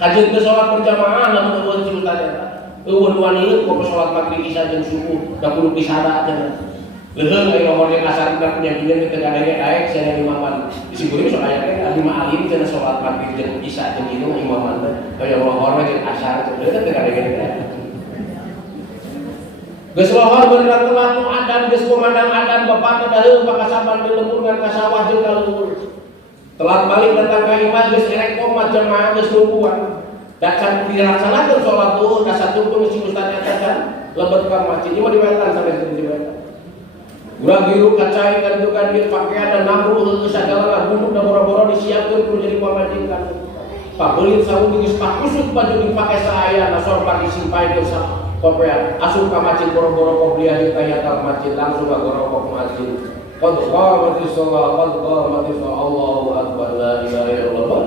Kajeun teu salat berjamaah lamun eueun si ustad eta. Eueun wanieu kok salat maghrib isya jeung subuh da kudu pisada cenah. Leuheung aya nomor yang asar kita punya pinjeun teu gadege daek cenah imaman. Disebutkeun sok aya teh lima alim cenah salat maghrib jeung isya jeung itu imaman teh. Kaya lohor jeung asar teh teu gadege daek. Geus lohor beneran telat nu adan geus kumandang adan bapak teh daheung pakasaban di lembur ngan ka sawah jeung ka luhur. Telat balik datang ka imam geus erek qomat jamaah geus nungguan. Da can dilaksanakeun salat zuhur ka satungtung si ustaz eta can lebet ka masjid ieu mah diwetan sampai di diwetan. Urang giru kacai kan tukang di pakaian dan namru segala bumbu dan boro-boro disiapkan perlu jadi pemajikan. Pak belit sawu geus pakusut baju dipake saaya na sorban disimpai geus kopean. Asup ka masjid boro-boro kopiah di tahiyatul masjid langsung ka gorokok masjid. Qad qamatis shalah qad qamatis Allahu akbar la ilaha illallah.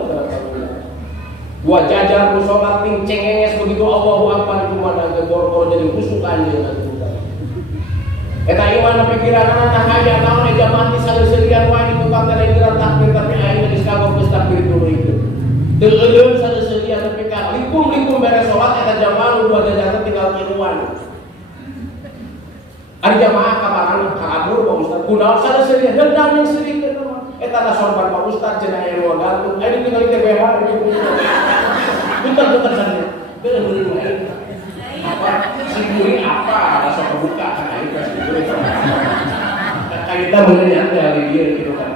Dua jajar ku salat ting cengenges begitu Allahu akbar kumandang ke boro-boro jadi khusuk anjeun. Eta iman pikiranana tah aya naon eja mati sareuseurean wae di tukang ngerengeran takbir tapi aing geus kagok geus takbir tuluy teu. Teu euleun sareuseurean tapi ka likum beres salat eta jamaah nu dua jajar tinggal kiruan. Ari jamaah kabaran ka abur Pak Ustaz kunaon sareuseurean dendam yang sedikit eta da sorban Pak Ustaz cenah aya ruang gantung aya tinggal TBH bentar saja. Teu beureum wae. Apa singuri apa rasa kebuka kan itu singuri kita menanya dari dia gitu kan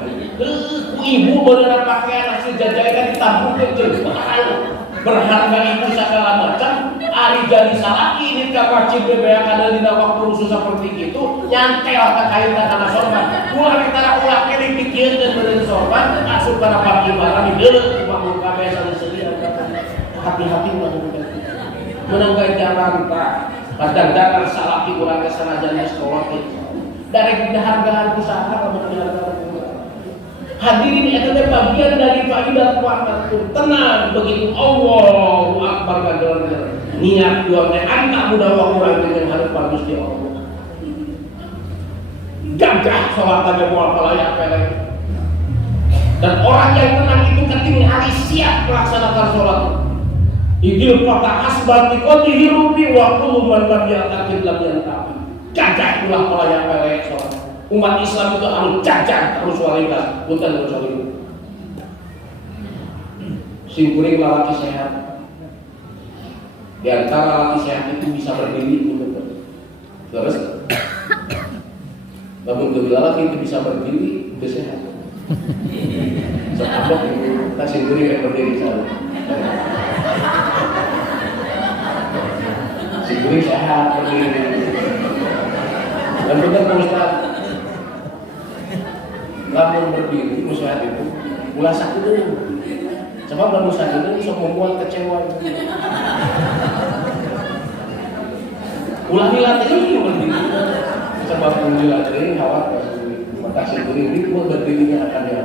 ibu beneran pakaian hasil jajakan ditabungkan jeung berharga ibu segala macam ari jadi salaki ini ka wajib bebeak ada di waktu khusus seperti itu nyantel ka kaitan kana sorban ulah kita ulah keling dikieun dan beureun sorban asup kana pagi barang di deuleu makmum kabeh sareuseurean hati-hati mah menanggai jalan tak kadang-kadang salaki urang sanajan sekolah teh dari hargaan usaha hadirin eta teh bagian dari faidah puasa tenang begitu Allahu akbar kadang niat dua teh anta mudah urang dengan harus bagus di Allah gagah salatnya moal palayak pelek dan orang yang tenang itu ketika hari siap melaksanakan salat idil kota asbal di koti hirupi waktu umat lam ya'takid lam yantabi gagah ulah pelayan pelek sholat umat Islam itu harus jajan harus walikas bukan harus walikas simpuring lelaki sehat di antara lelaki sehat itu bisa berdiri terus namun kedua lelaki itu bisa berdiri itu sehat setabok itu kita simpuring yang berdiri sana Siburi sehat berdiri dan benar Pak Ustaz lamun berdiri sehat itu ulah sakit dulu sebab lamun sakit itu bisa membuat kecewa ulah dilatih berdiri sebab dilatih hawat maka siburi itu berdirinya akan dia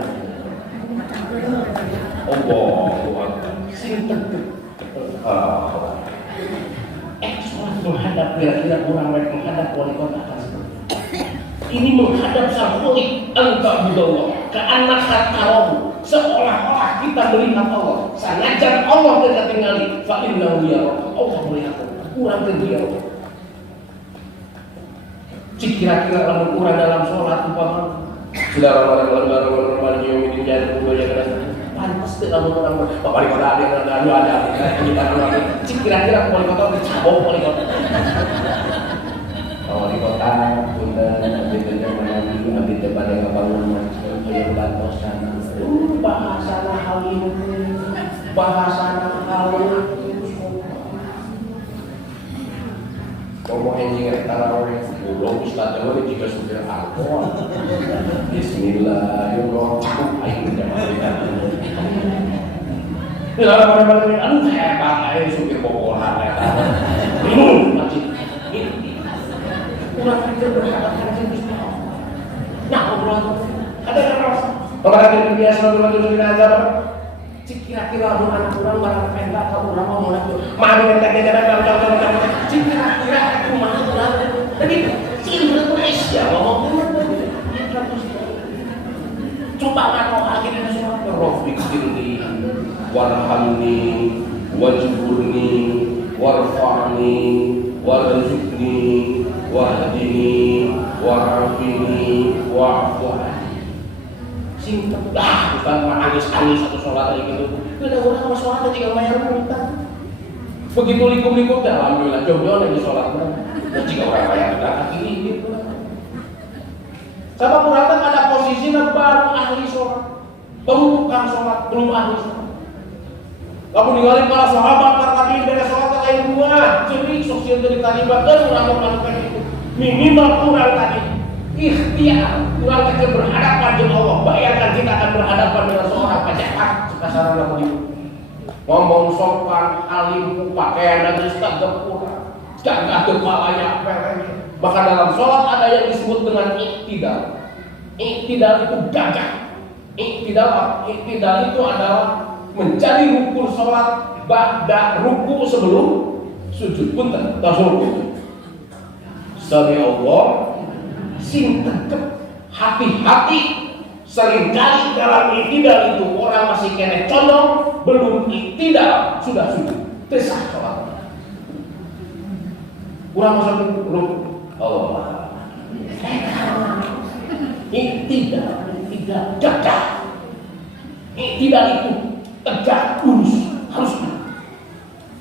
Allah sinten menghadap kira-kira orang lain menghadap wali kota ini menghadap sang wali engkau budallah ke anak katamu seolah-olah kita melihat Allah sanajan Allah tidak tinggali fa innahu yara Allah melihat kurang dia kira-kira lamun kurang dalam sholat umpama saudara orang yang menjadi budaya pantas teh lamun orang bapak di kota ada kira-kira wali kota dicabok wali kota wali kota punten abdi teh menanti abdi teh bade ngabangun masjid aya bantosan bahasana halim ngomong enjing tarawih goblok ustaz teh juga supir alkohol bismillahirrahmanirrahim aing jamaah Bila-bila aduh hebat aja supir bobolan eta. Masjid. Kurang ajar berhadapan dengan Gusti Allah. Nah, ngobrol. Ada terus. Pemarahan biasa dulu ajar. Cik kira-kira anak orang barang pendak ka urang ngomong atuh mari entek kira-kira aku mah urang tapi Indonesia ngomong coba ngato lagi di semua Rafiq firli warhamni wajburni warfa'ni warzuqni wahdini warafini wa'fu'ani sing dah bukan nangis-nangis satu sholat kayak gitu. Udah orang sama sholat tinggal bayar utang. Begitu likum-likum dah alhamdulillah jodoh lagi sholat. Jika orang bayar utang ini gitu. Sama kurang ada posisinya baru ahli sholat, baru tukang sholat, belum ahli sholat. Kamu ninggalin para sahabat karena ini beda sholat kayak dua. Jadi sosial dari talibat dan orang itu minimal kurang tadi. Ikhtiar kurang kecil berhadapan dengan Allah. Bayangkan kita akan berhadapan dengan seorang pejabat sekasar begitu. Ngomong sopan, alim, pakaian dan ustaz gempur, gagah kepalanya pereng. Bahkan dalam sholat ada yang disebut dengan iktidal. Iktidal itu gagah. Iktidal itu adalah menjadi rukun sholat ba'da ruku sebelum sujud. Punten, tasawuf. Sami Allah. Sing tetep hati-hati seringkali dalam iktidal itu orang masih kena condong belum iktidal sudah sujud tesah sholat kurang masuk rukun Allah iktidal gagah iktidal itu tegak lurus harus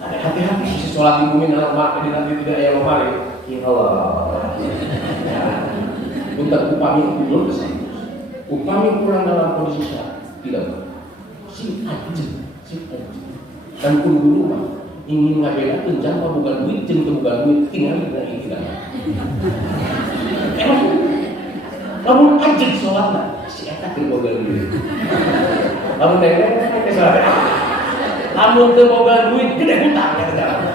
ada hati-hati si sholat ibu min al-mar nanti tidak ya lemar ya Allah untuk upami ulur kesana, upami kurang dalam kondisi syar'i tidak si anjing. Dan pun dulu mah ingin ngabedakeun jangka bukan duit jeung bukan duit tinggal dari tidak. Emang lamun anjing sholatna si eta teu boga duit. Lamun nenek teh salat. Lamun teu boga duit gede hutang eta jalan.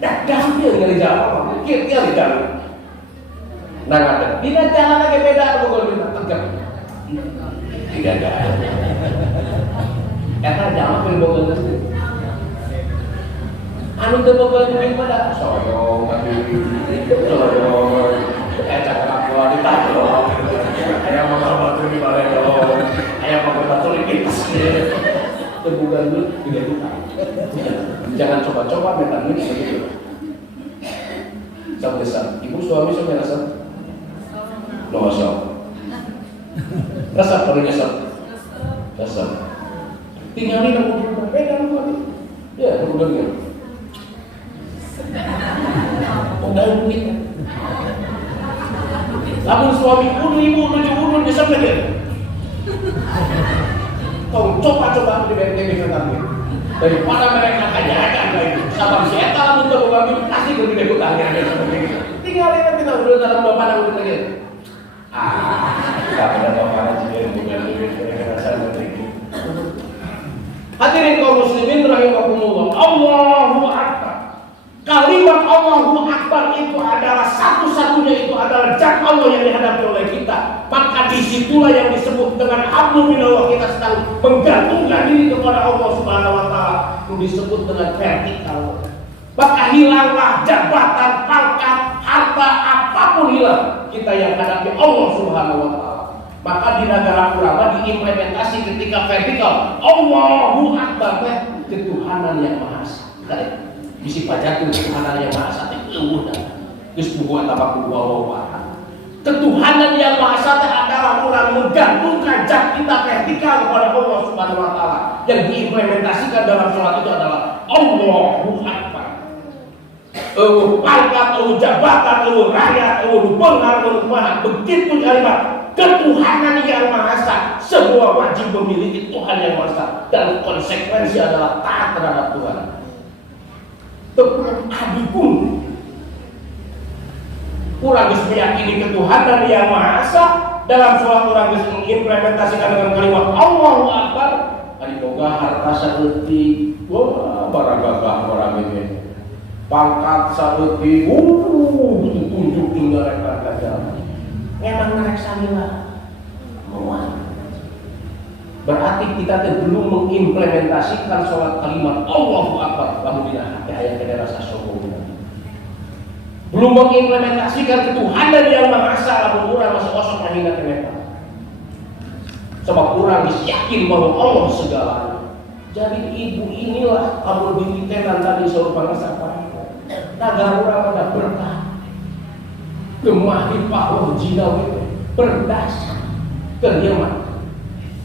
Dah gampil ngali jalan, kieu di jalan. Nah, ada. Dina jalan lagi beda pukul beda tegak. Tidak ada. Eta jalan pun boga geus. Anu teu boga duit mah soyong atuh. Soyong. Eta kakak ditajong. Aya mah batu di baleo. Aya mah batu di kipas. Teu boga duit tidak utang. Jangan coba-coba minta duit begitu. Sampai ibu suami sampai rasa no asal rasa paling asal rasa tinggalin aku di rumah beda rumah ya udah gitu udah duit namun suami kudu ibu tujuh ulun bisa saja kau coba-coba di benteng dengan kami daripada mereka aja lagi sama si eta untuk kami pasti begitu utangnya tinggalin kan kita udah dalam bapak dan udah lagi tak ada apa-apa juga bukan rasa begitu. Hadirin kaum muslimin rahimakumullah. Allahu Akbar. Kalimat Allahu Akbar itu adalah satu-satunya itu adalah zat Allah yang dihadapi oleh kita. Maka disitulah yang disebut dengan hablum minallah kita sedang menggantungkan diri kepada Allah Subhanahu wa taala. Itu disebut dengan vertikal. Maka hilanglah jabatan, pangkat, harta apapun hilang kita yang hadapi Allah Subhanahu wa taala. Maka di negara Kurama diimplementasi ketika vertikal Allahu Akbar ketuhanan yang maha esa. Bisi pajakeun ketuhanan yang maha esa teh eueuh geus buku atapak wallahu ahad. Ketuhanan yang maha esa adalah orang menggantungkan zat kita vertikal kepada Allah Subhanahu wa taala. Yang diimplementasikan dalam sholat itu adalah Allahu Akbar. Pangkat, jabatan, rakyat, bengar, mana begitu kalimat ketuhanan yang maha esa. Semua wajib memiliki Tuhan yang maha esa dan konsekuensi adalah taat terhadap Tuhan. Tepung adipun kurang geus meyakini ketuhanan yang maha esa dalam sholat orang geus mengimplementasikan dengan kalimat Allahu Akbar ari boga harta saeutik wah baragagah barabege pangkat saeutik tunjuk tinggal rek jalan emang narek salila moal Berarti kita belum mengimplementasikan sholat kalimat Allahu Akbar. Kamu tidak hati ayat rasa sombong. Belum mengimplementasikan ketuhanan yang Maha Esa, lamun urang masih kosong menghina kemetan. Sebab kurang yakin bahwa Allah segalanya. Jadi ibu inilah kamu ditenan tadi seluruh bangsa Papua. Negara orang ada berkah. Gemahi Pak Jinawi berdasar kediaman.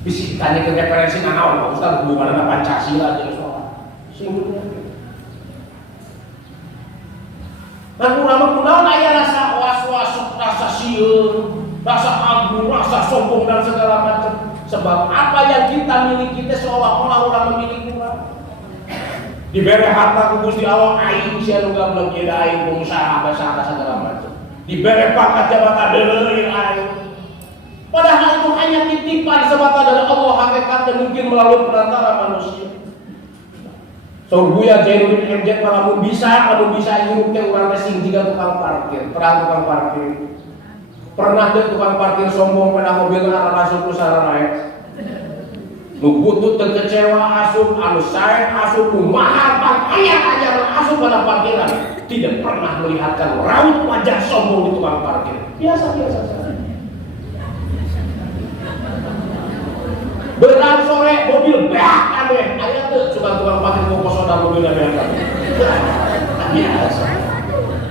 Bisa tanya ke referensi naon Pak Ustaz hubungannya Pancasila jeung sholat. Simpulnya. Lalu nama kunaon aya rasa was-was, rasa sieun, rasa agung, rasa sombong dan segala macam. Sebab apa yang kita miliki itu seolah-olah orang memiliki orang. Diberi harta ku Gusti Allah aing sia nu gablek ieu aing pengusaha bahasa segala macam. Diberi pangkat jabatan deuleuh aing. Padahal itu hanya titipan semata dari Allah, hakikatnya mungkin melalui perantara manusia. Buya Jainuddin MZ kalau bisa hirup teh urang teh sing jiga tukang parkir, terang tukang parkir. Pernah teh tukang parkir sombong pada mobil arah masuk ku saranae. Nu butut teu kecewa asup, anu sae asup, kumaha pan aya ajaran asup pada parkiran. Tidak pernah melihatkan raut wajah sombong di tukang parkir. Biasa-biasa saja. Berang sore mobil beak aneh, aya teu suka tukang parkir kok dan mobilnya beak. Biasa.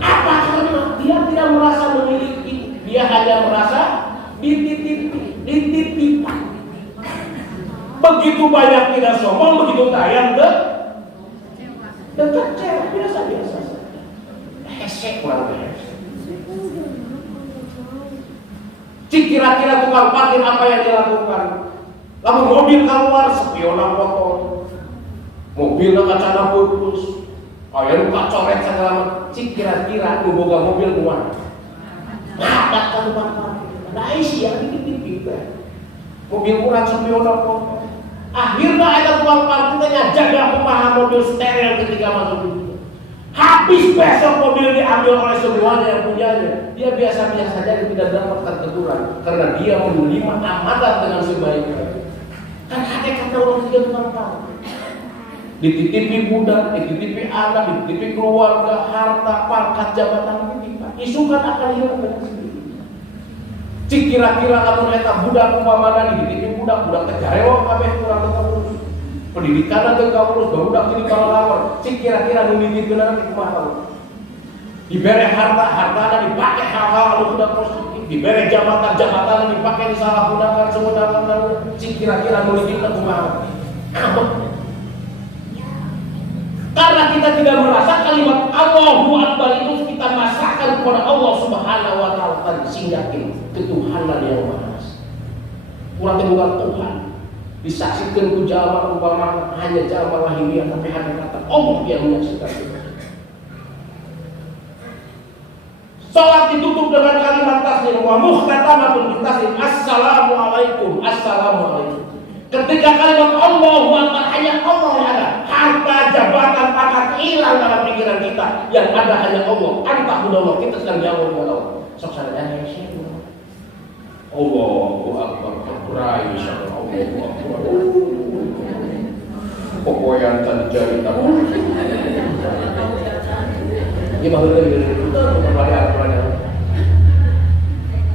Apa karena dia tidak merasa memiliki, dia hanya merasa dititipan. Begitu banyak tidak sombong, begitu tayang kecewa, biasa-biasa saja. Hesek kurang hesek. Cik kira-kira tukang parkir apa yang dilakukan? Lalu mobil keluar, spionnya kotor, mobilnya kacanya putus, ayah luka coret segala macam. Cik kira-kira lu boga mobil kemana? Ada kan tukang parkir, ada isi yang dikit-dikit. Mobil kurang spionnya kotor. Akhirnya ada tukang parkirnya jaga pemahaman mobil steril ketika masuk itu. Habis besok mobil diambil oleh semuanya yang punyanya. Dia biasa-biasa saja tidak dapatkan teguran karena dia menerima amanat dengan sebaik-baiknya. Kan ada kata orang tiga tukang parkir. Dititipi budak, dititipi anak, dititipi keluarga, harta, pangkat, jabatan kita. Isukan akan hilang dengan sendiri. Cik kira-kira kamu eta budak umpamana dititipi budak tegarewok kabeh kurang terurus. Pendidikan teu kaurus, barudak jadi kalawar. Cik kira-kira nu nitipkeun di kumaha. Dibere harta dipakai hal-hal anu tidak positif. Diberi jabatan dipakai disalahgunakan sewenang-wenang. Cik kira-kira nu nitipkeun kumaha. Karena kita tidak merasa kalimat Allahu Akbar itu kita masakkan kepada Allah Subhanahu wa taala dan singgakin ketuhanan yang Maha Esa. Kurang bukan Tuhan. Disaksikan ku jalma umpama hanya jalma lahiriah tapi hanya kata Allah yang menyaksikan itu. Salat ditutup dengan kalimat taslim wa muhtatamatun bitaslim assalamualaikum. Ketika kalimat Allahu Akbar hanya Allah yang ada. Harta, jabatan, pangkat hilang dalam pikiran kita. Yang ada hanya Allah. Anta hudallah, kita sedang jauh dengan Allah. Sok sadar ya Syekh. Allahu Akbar. Rai insyaallah Allahu Akbar. Pokoknya tadi jari tahu. Ini maksudnya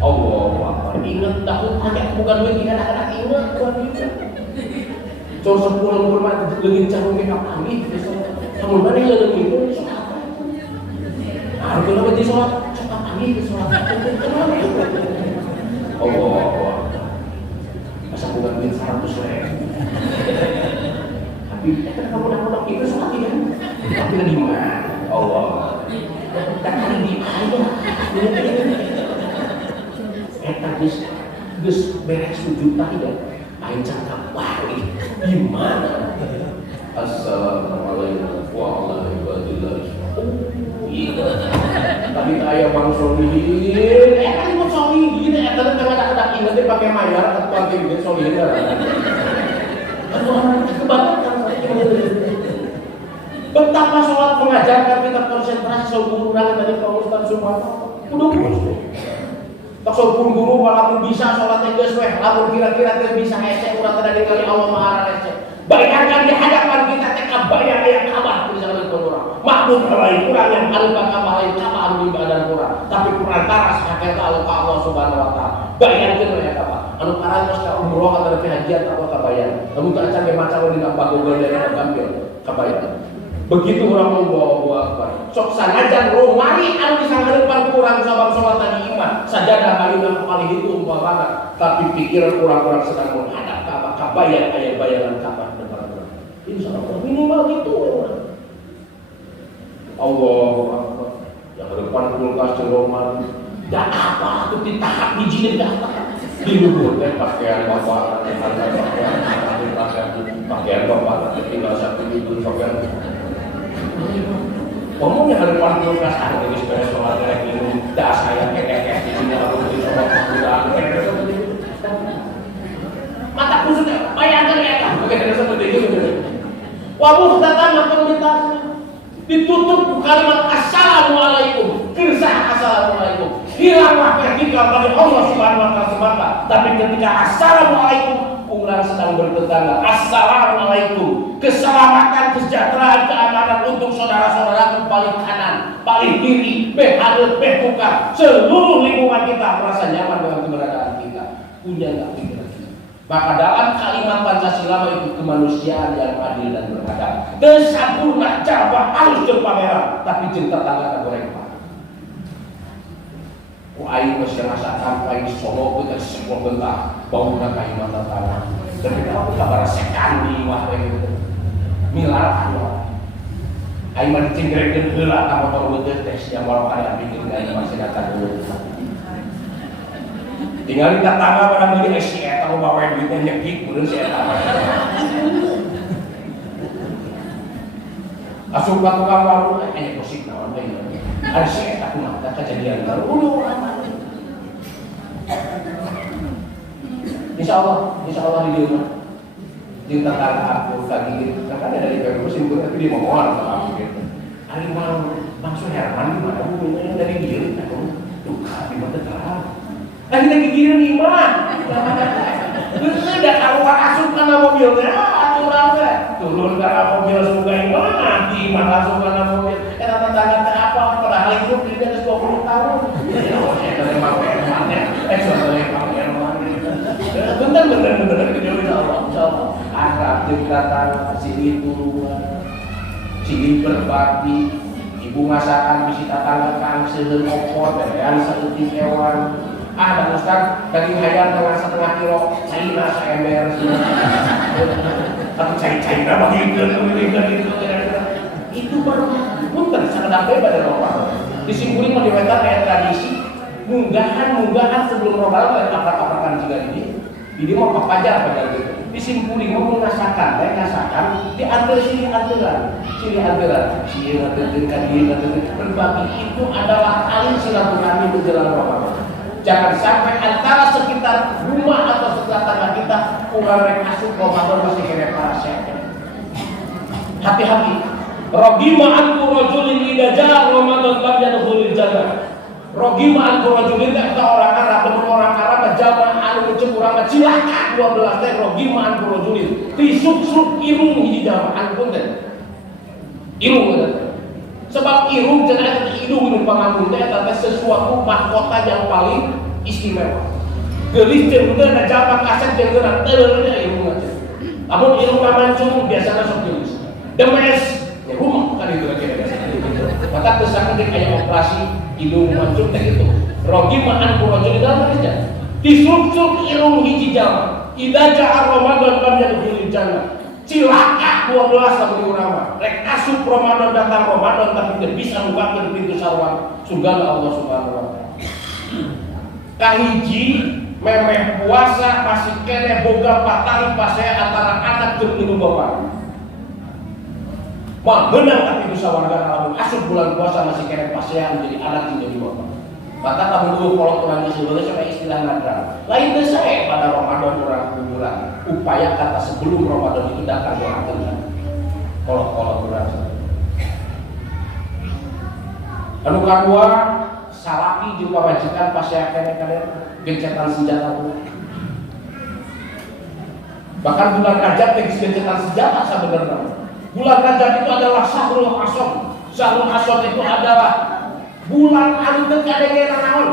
Allahu Akbar. Ingat takut anak bukan duit anak-anak ingat bukan duit. Cuma 10 hormat leungit canggung make up kami. Kamu mana yang leungit itu sholat. Harga apa di sholat? Sholat kami sholat. Allah. Masa bukan duit 100 tapi kamu nak itu sholat tidak. Tapi di mana? Allah. Tapi di mana? Geus beres sujud tidak. Aing cakap wah gimana? Assalamualaikum warahmatullahi wabarakatuh. Tapi aya Bang Solihin, kan mau Solihin, tadi tengah-tengah ingat dia pakai mayar atau pakai duit Solihin. Kebangetan betapa sholat mengajarkan kita konsentrasi seluruh tadi Pak Ustaz Sumarto. Udah sopun guru walaupun bisa sholat geus weh, lamun kira-kira teu bisa hese urang teh dikali Allah Maha hese. Bayangkan di hadapan kita teh kabayang aya kabar misalkan urang. Maklum lain urang yang alpa kabar lain kabar di badan urang, tapi perantara sahabat Allah Subhanahu wa taala. Bayangkeun aya kabar. Anu karana ka umroh atau ke hajian apa kabayang. Namun tak can maca di nambah gogol dari gambil kabayang. Begitu orang membawa akbar. Sok sanajan romari anu disangeurepan kurang sabab salat tadi iman. Sajadah kalimat kali itu umpamana, tapi pikiran orang-orang sedang menghadap Ka'bah, kabayang aya bayangan Ka'bah depan urang. Insyaallah minimal gitu orang. Allahu akbar. Yang depan kulkas romari. Dan apa tuh ditahap hiji dah. Di luhur teh pakaian bapak, pakaian bapak tinggal satu minggu pakaian. Ngomongnya ada panggil kasar dari supaya sholat lagi dah saya kayak di sini harus dicoba mata khususnya bayangkan ya kan bagaimana seperti itu. Wabuh datang komunitas ditutup kalimat assalamualaikum, kirsah assalamualaikum, hilanglah vertikal dari Allah Subhanahu wa taala semata. Tapi ketika assalamualaikum orang sedang bertetangga, assalamualaikum, keselamatan, kesejahteraan, keamanan untuk saudara-saudara paling kanan, paling kiri, hadap, buka, seluruh lingkungan kita merasa nyaman dengan keberadaan kita. Punya nggak pikiran? Maka dalam kalimat Pancasila itu kemanusiaan yang adil dan beradab. Desabuna jabah harus berpameran, tapi cinta tangga tak goreng pak. Aing masih rasakan aing solo kita sebuah bentak bangunan kalimat tanah. Tapi kalau kabar sekali wah gitu. Milar Allah. Aing mah dicengkrekeun heula ka motor beuteuh teh sia walau aya bikin aing masih datang dulu. Tinggal di tetangga barang beli si eta bawa duitnya nyekik bener si eta. Asup ka tukang warung aya gosip naon teh. Ada si eta kumaha kejadian baru. Insya Allah di rumah. Di tetangga aku tadi, kan ada dari Peru simpul tapi dia mau orang sama aku gitu. Hari langsung Herman gimana? Aku dari Giri, aku duka di mata terang. Lagi Giri lima. Udah keluar asup karena mobilnya, aturan deh. Turun karena mobil semoga iman, di mana langsung karena mobil. Tetangga apa? Padahal hidup di atas 20 tahun. Dari Hermannya, bener insya Allah akrab dekatan sini turun sini berbakti ibu masakan bisi tatangga kang seueur opor berean saeutik hewan dan Ustaz daging hayam tengah setengah kilo China saember atau China begitu itu baru punten sangat bebas dari Ramadan disimpulin mau diwetan kayak tradisi munggahan sebelum Ramadan aprak-aprakan juga ini mau papajar pada gitu. Disimpulin mau ngasakan diantar sini anteran berbagi itu adalah tali silaturahmi menjelang Ramadan. Jangan sampai antara sekitar rumah atau tetangga kita kurang asup Ramadan masih kena parasek. Hati-hati. Rogima anku rajulin idza jaa Ramadan lam yadkhulul jannah. Rogima anku rajulin eta orang Arab, orang Arab jamaah anu cek urang cilaka 12 teh rogima anku rajulin. Tisuk-suk irung hiji jamaah pun teh. Irung teh. Sebab irung cenah hidung nu pangamun teh eta sesuatu mahkota yang paling istimewa. Geulis teh beungeuna jamaah kaset jeung geuna teuleurnya irung teh. Amun irung mancung biasana sok geulis. Demes rumah kan itu kira-kira. Maka terus kayak operasi hidung mancung teh itu. Rogi ma'an kurojul dalam aja. Disuk-suk irung hiji jam. Idza ja'a Ramadan lam yadkhulul jannah. Cilaka 12 lamun urang mah. Rek asup Ramadan datang Ramadan tapi teu bisa bukakeun pintu sarwa surga Allah Subhanahu wa taala. Kahiji memeh puasa masih kene boga patali pasea antara anak jeung ibu bapak. Wah benar tapi bisa warga alamun asup bulan puasa masih kena pasien menjadi anak menjadi bapak. Maka kamu dulu kalau kurang sebenarnya sampai istilah nadra. Lain saya pada Ramadan kurang bulan. Upaya kata sebelum Ramadan itu datang doakan. Kalau kurang. Anu kedua salaki jeung pamajikan pasea kene-kene gencetan senjata tuh. Bahkan bulan Rajab teh gencetan senjata sebenarnya. Bulan Rajab itu adalah Syahrul Asad. Syahrul Asad itu adalah bulan anu teu kadengena naon.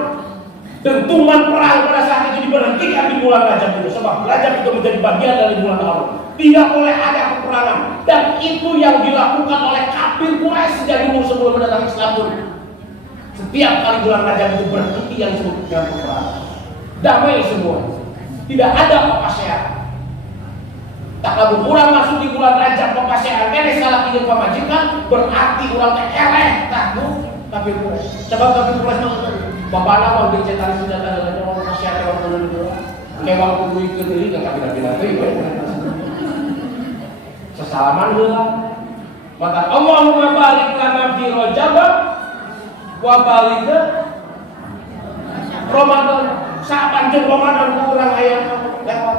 Dentuman perang pada saat itu diberhentikan di bulan Rajab itu, sebab Rajab itu menjadi bagian dari bulan Allah. Tidak boleh ada peperangan, dan itu yang dilakukan oleh kafir Quraisy sejak dulu sebelum mendatang Islam pun. Setiap kali bulan Rajab itu berhenti yang disebut dengan peperangan. Damai semua, tidak ada pepasean. Tak lalu kurang masuk di bulan Rajab pepasean, kene salah ingin pemajikan berarti orang teh eleh takut kafir Quraisy. Sebab kafir Quraisy bapak nama udah cetak senjata dengan orang masyarakat orang dulu itu, kayak waktu gue ikut ini nggak kabinat itu, sesalaman lah. Maka Allahumma barik lana fi Rajab wa barik Ramadan. Saban jeung Ramadan kurang hayang lewat.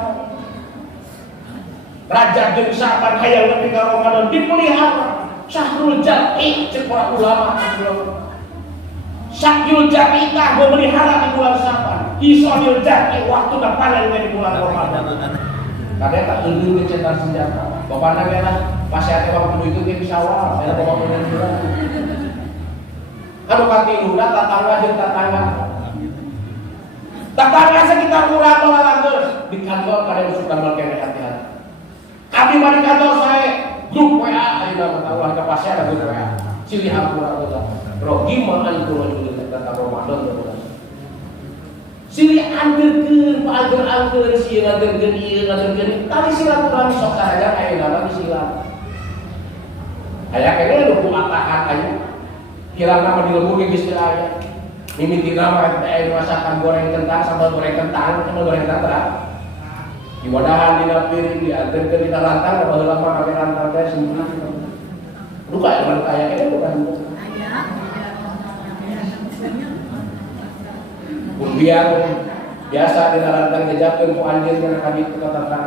Rajab jeung Saban hayang nepi ka Ramadan dipelihara. Syahrul Jam'i cek para ulama. Syahrul Jam'i tah memelihara di bulan Saban. Isonil Jam'i waktu panen di bulan Ramadan. Karena tak tunggu cetak senjata. Bapakna geus pas ate waktu itu ge bisa wae, ada bapak bener juga. Anu katiluna tatangga jeung tatangga. Tatangga sekitar urang langgeur di kantor kada suka melkene hati-hati. Abdi mah di kantor sae grup WA ayeuna ketahuan ka pasien ada grup WA. Silih hampura eta. Rogi mah anu kudu tentang Ramadan terus. Silih anggeurkeun, angger-angger sieun ngageurkeun ieu ngageurkeun. Tadi silaturahmi sok saja ayeuna mah silat. Aya kene lu atahan aya. Kira nama dilembur ge geus teu aya. Mimitina mah aya masakan goreng kentang, sambal goreng kentang, sambal goreng kentang. Di wadahan dina piring diantarkeun dina rantang, da baheula mah make rantang teh sempit. Lu kaya kene bukan. Kemudian biasa dina rantang jejapkeun ku anjeun kana kabit ka tetangga.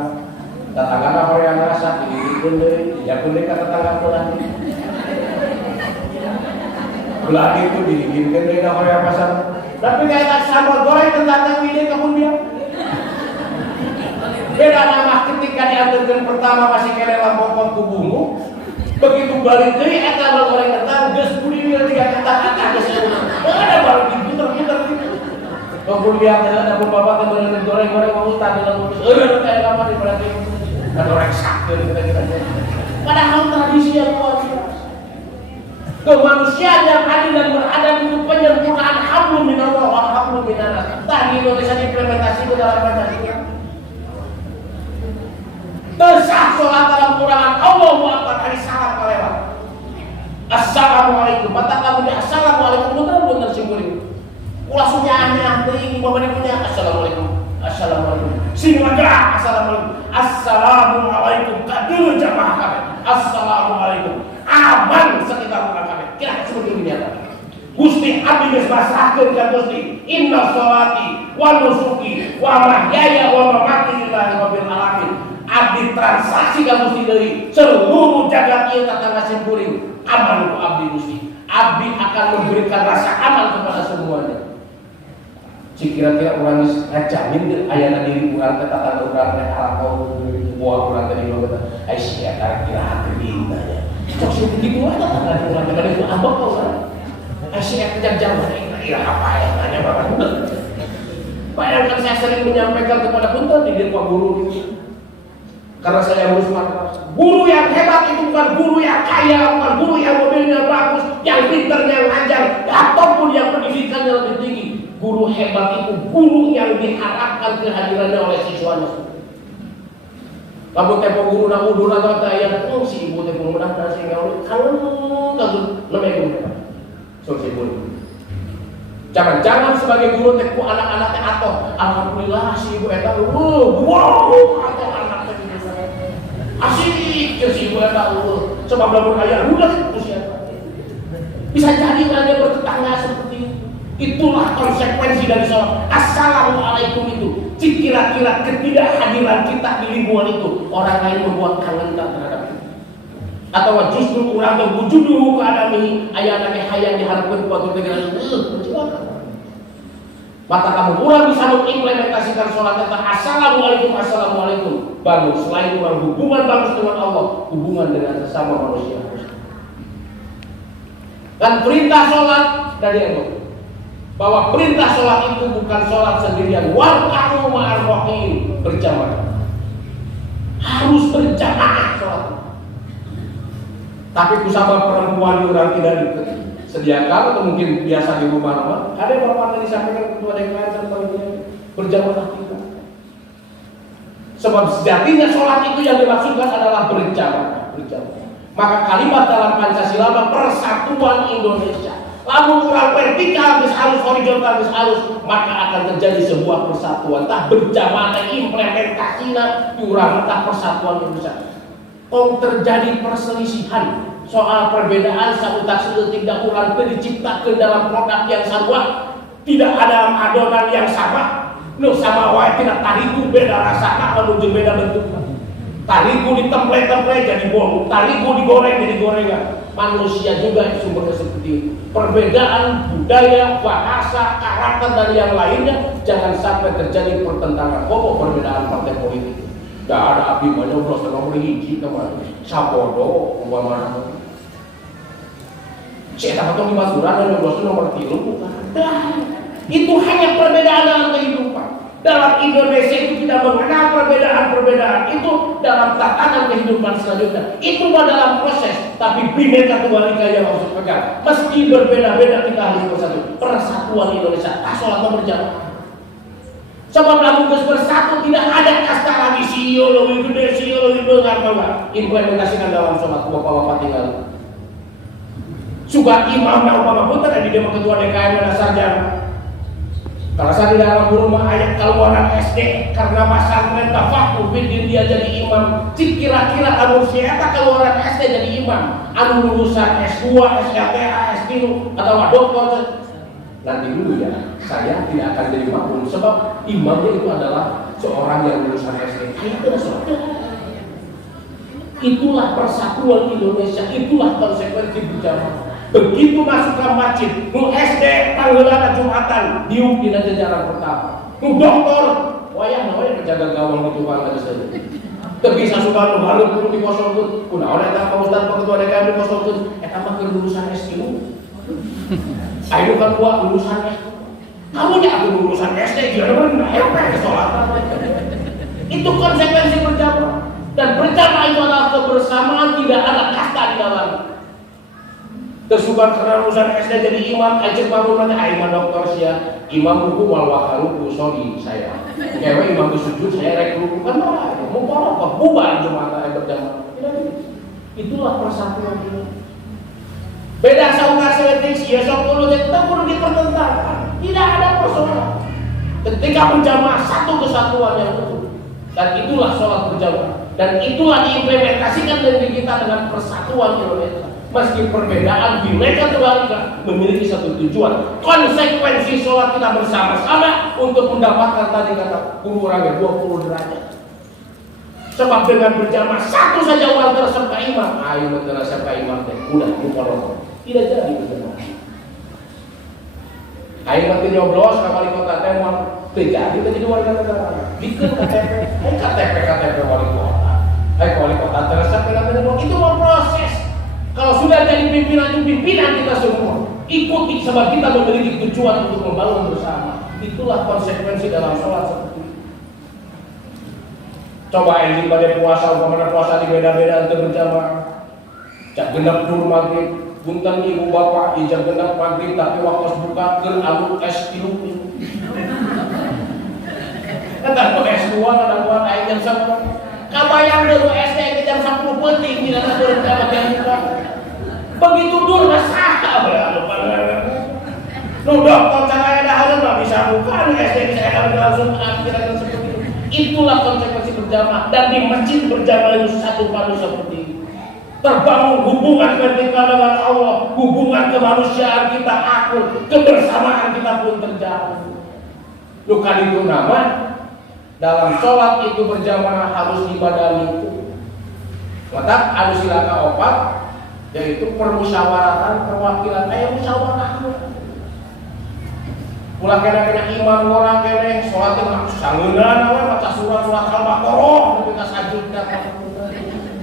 Tetangga mah horeang rasa dilipikeun deui, dijakeun deui ka tetangga pulang. Pulang itu dibikinkeun deui ka horeang pasar. Tapi kayak sambal goreng tentang wide kemudian. Beda nama ketika diantarkeun pertama masih kene lampokon ku bumbu. Begitu balik deui eta sambal goreng kentang geus budi tiga kentang geus ada baru diputer-puter gitu. Kemudian ada bapak teman goreng-goreng mau tadi lalu kayak lama di berarti ada orang sakit kita. Padahal tradisi yang luar biasa. Kemanusiaan yang adil dan beradab itu penyempurnaan hablum minallah wa hablum minannas. Tadi Indonesia implementasi ke dalam Pancasila. Tesah sholat dalam Quran Allahu Akbar hari salam kelewat. Assalamualaikum. Mata kamu di assalamualaikum benar-benar simbolik. Ulah sunyahnya teuing babane punya assalamualaikum. Assalamualaikum. Sing lega assalamualaikum. Assalamualaikum kadul jamaah kabeh. Assalamualaikum. Aman sekitar urang kabeh. Kira seperti ini ya. Gusti abdi geus masrahkeun ka Gusti. Inna sholati wa nusuki wa mahyaya wa mamati lillahi rabbil alamin. Abdi transaksi ka Gusti deui. Seluruh jagat ieu tatangga simkuring aman ku abdi Gusti. Abdi akan memberikan rasa aman kepada semuanya. Kira-kira orang ngajamin ayana diri urang teh tata urang teh harakau buah urang teh di leuweut ai sia kira-kira hati dintanya cok sih begitu aja tata urang teh kada itu ambek ka urang ai sia kejam-jam kira apa ya nanya bapak punten. Bayangkan saya sering menyampaikan kepada punten di Pak Guru itu karena saya urus markas. Guru yang hebat itu bukan guru yang kaya, bukan guru yang mobilnya bagus, yang pintar, yang ngajar, ataupun yang pendidikannya lebih tinggi. Guru hebat itu guru yang diharapkan kehadirannya oleh siswanya. Kamu tempo guru nak udur atau daya si ibu tempo mudah-mudahan sehingga kangen lebih guru. So si ibu. Jangan sebagai guru teku anak-anak teh atoh. Alhamdulillah si ibu eta wow atoh anak teh asik si ibu eta sebab lamun aya udah usia. Bisa jadi dia bertetangga seperti itu. Itulah konsekuensi dari sholat. Assalamualaikum itu. Kira-kira ketidakhadiran kita di lingkungan itu orang lain membuat kangen terhadap kita. Atau justru kurang berwujud dulu ke adami ayah anaknya hayang diharapkan buat negara itu. Maka kamu kurang bisa mengimplementasikan sholat kata assalamualaikum, assalamualaikum. Baru selain kurang hubungan bagus dengan Allah, hubungan dengan sesama manusia. Dan perintah sholat dari Allah, bahwa perintah sholat itu bukan sholat sendirian. Warka'u ma'ar rahiin, berjamaah. Harus berjamaah sholat. Tapi kusama perempuan orang tidak sediakan atau mungkin biasa di rumah. Ada bapak yang disampaikan ketua DKM sampai berjamaah kita. Sebab sejatinya sholat itu yang dimaksudkan adalah berjamaah. Maka kalimat dalam Pancasila persatuan Indonesia. Lamun kurang vertikal habis halus, horizontal habis halus, maka akan terjadi sebuah persatuan. Tak berjamaah implementasinya kurang tak persatuan Indonesia. Kok terjadi perselisihan soal perbedaan satu taksir tidak kurang diciptakan dalam produk yang sama, tidak ada adonan yang sama. No sama wae tidak tarigu beda rasanya menuju beda bentuk. Tarigu ditemplate-template jadi bom, tarigu digoreng jadi gorengan. Manusia juga sumbernya seperti itu. Perbedaan budaya, bahasa, karakter dan yang lainnya jangan sampai terjadi pertentangan. Kok perbedaan partai politik? Gak ada abdi banyak ulas nomor hiji kemana? Sapodo umpama. Saya tak tahu di Masuran dan ulas nomor 3 bukan. Itu hanya perbedaan dalam kehidupan. Dalam Indonesia itu tidak mengenal perbedaan-perbedaan. Itu dalam tatanan kehidupan selanjutnya. Itu dalam proses. Tapi Bhinneka Tunggal Ika yang harus pegang. Meski berbeda-beda kita harus bersatu. Persatuan Indonesia. Sholat berjamaah. Sebab lalu bersatu tidak ada kasta lagi sio lebih gede, sio lebih besar, implementasikan dalam sholat bapak-bapak tinggal. Suka imam dan upama pun ada di demo ketua DKM dan sarjana. Kalau saya di dalam rumah ayat keluaran SD karena masa mereka fakir bikin dia jadi imam. Kira-kira anu siapa keluaran SD jadi imam? Anu lulusan S2, SLTA, S3 atau doktor. Nanti dulu ya, saya tidak akan jadi makmum sebab imamnya itu adalah seorang yang lulusan SD. Itulah persatuan Indonesia, itulah konsekuensi berjamaah. Begitu masuk ke masjid, nu SD tanggalan Jumatan, diuk di jajaran pertama. Nu doktor, wayah namanya penjaga gawang gitu kan aja saja. Bisa suka nu halu kudu dikosongkeun. Kunaon eta Pak Ustaz Pak Ketua DKM dikosongkeun? Eta mah keur lulusan S3. Ayo kan gua lulusan SD. Kamu ya aku lulusan SD juga benar. Ayo ke sholat. Itu konsekuensi berjamaah. Dan berjamaah itu adalah kebersamaan, tidak ada kasta di dalam. Tersubat karena lulusan SD jadi imam, ajak bangun mana? Imam dokter sia, imam buku wal wakaruku sorry saya. Kewe imam sujud saya rek ruku kan marah. Mau apa? Bubar Jumatan berjamaah. Itulah persatuan ini. Beda saudara seletik, ya sok kulo tetap perlu dipertentangkan. Tidak ada persoalan. Ketika berjamaah satu kesatuan yang utuh. Dan itulah sholat berjamaah. Dan itulah diimplementasikan dari kita dengan persatuan Indonesia. Meski perbedaan Bhinneka Tunggal Ika memiliki satu tujuan. Konsekuensi sholat kita bersama-sama untuk mendapatkan tadi kata kurangnya 20 derajat. Sebab dengan berjamaah satu saja orang terserta imam. Ayo terserta imam teh udah lupa. Tidak jadi berjamaah. Ayo nanti nyoblos ke wali kota teh mau terjadi jadi warga negara. Bikin KTP wali kota. Wali kota terserta itu mau proses. Kalau sudah jadi pimpinan itu pimpinan kita semua. Ikuti sebab kita memiliki tujuan untuk membangun bersama. Itulah konsekuensi dalam sholat seperti itu. Coba ini pada puasa, umpamanya puasa di beda-beda untuk berjamaah. Cak genap dulu maghrib, punten ibu bapak ijab genap maghrib tapi waktu buka ke alu es tilu. Kata tuh S2 ada buat air jam 10. Kabayang dulu SD ke jam 10 penting tidak ada berjamaah yang buka. Begitu dulu sah lu dokter cara ada hal nggak bisa buka SD bisa ada langsung akhirnya seperti itu. Itulah konsekuensi berjamaah dan di masjid berjamaah itu satu padu seperti itu. Terbangun hubungan vertikal dengan Allah, hubungan kemanusiaan kita akur, kebersamaan kita pun terjalin. Luka itu nama dalam sholat itu berjamaah harus dibadani itu. Maka harus silaka opat. Yaitu permusyawaratan perwakilan musyawarah. Ulah kena imam orang kene sholat teh sangeunana we maca surat Al-Baqarah nepi ka sajudna.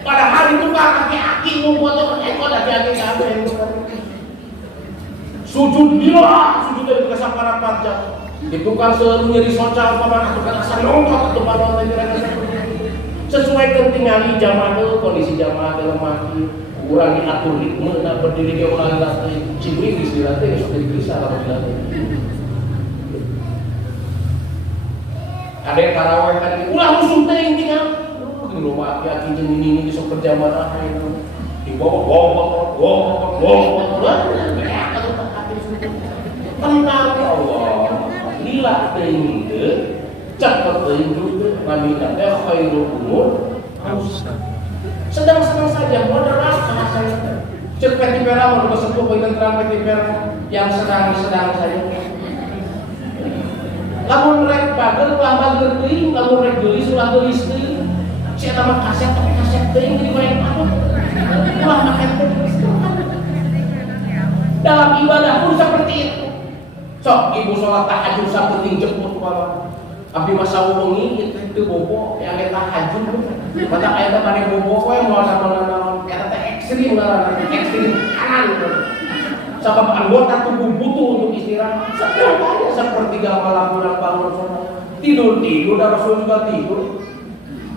Padahal itu kan aki-aki ngumpul ekor aki-aki kabeh. Sujud gila, sujud dari ke saparapat jam. Itu kan selalu nyeri socal paman atuh kan asa nongkot atuh paman teh sesuai ketinggali jamaah kondisi jamaah dalam mati. Urang diatur ritmena berdiri ge urang teh cibring istilah teh geus dipisah kalau bilang. Ada yang taraweh tadi, ulah musuh teh tinggal. Di rumah aki-aki jeung ini sok berjamaah itu. Di bawah tenang Allah. Lila teuing teu, cepet teuing teu, nabi teh khairul umur sedang-sedang saja moderat saya. Cek peti pera mau kesepuh beuteung terang peti pera yang sedang-sedang saja. Lamun rek bagel ulah bagel teuing, lamun rek geulis ulah geulis teuing. Si eta mah kaset tapi kaset teuing di goyang apa? Ulah make teuing. Dalam ibadah pun seperti itu. Sok ibu sholat tahajud sapenting jemput malam. Abdi masa wengi itu bobo yang eta tahajud. Mata aya teh mane bobo we moal naon-naon. Eta teh ekstrim ngaranna, ekstrim kanan. Sabab anggota tubuh butuh untuk istirahat. Setiap hari sepertiga malam pulang bangun tidur dan Rasul juga tidur.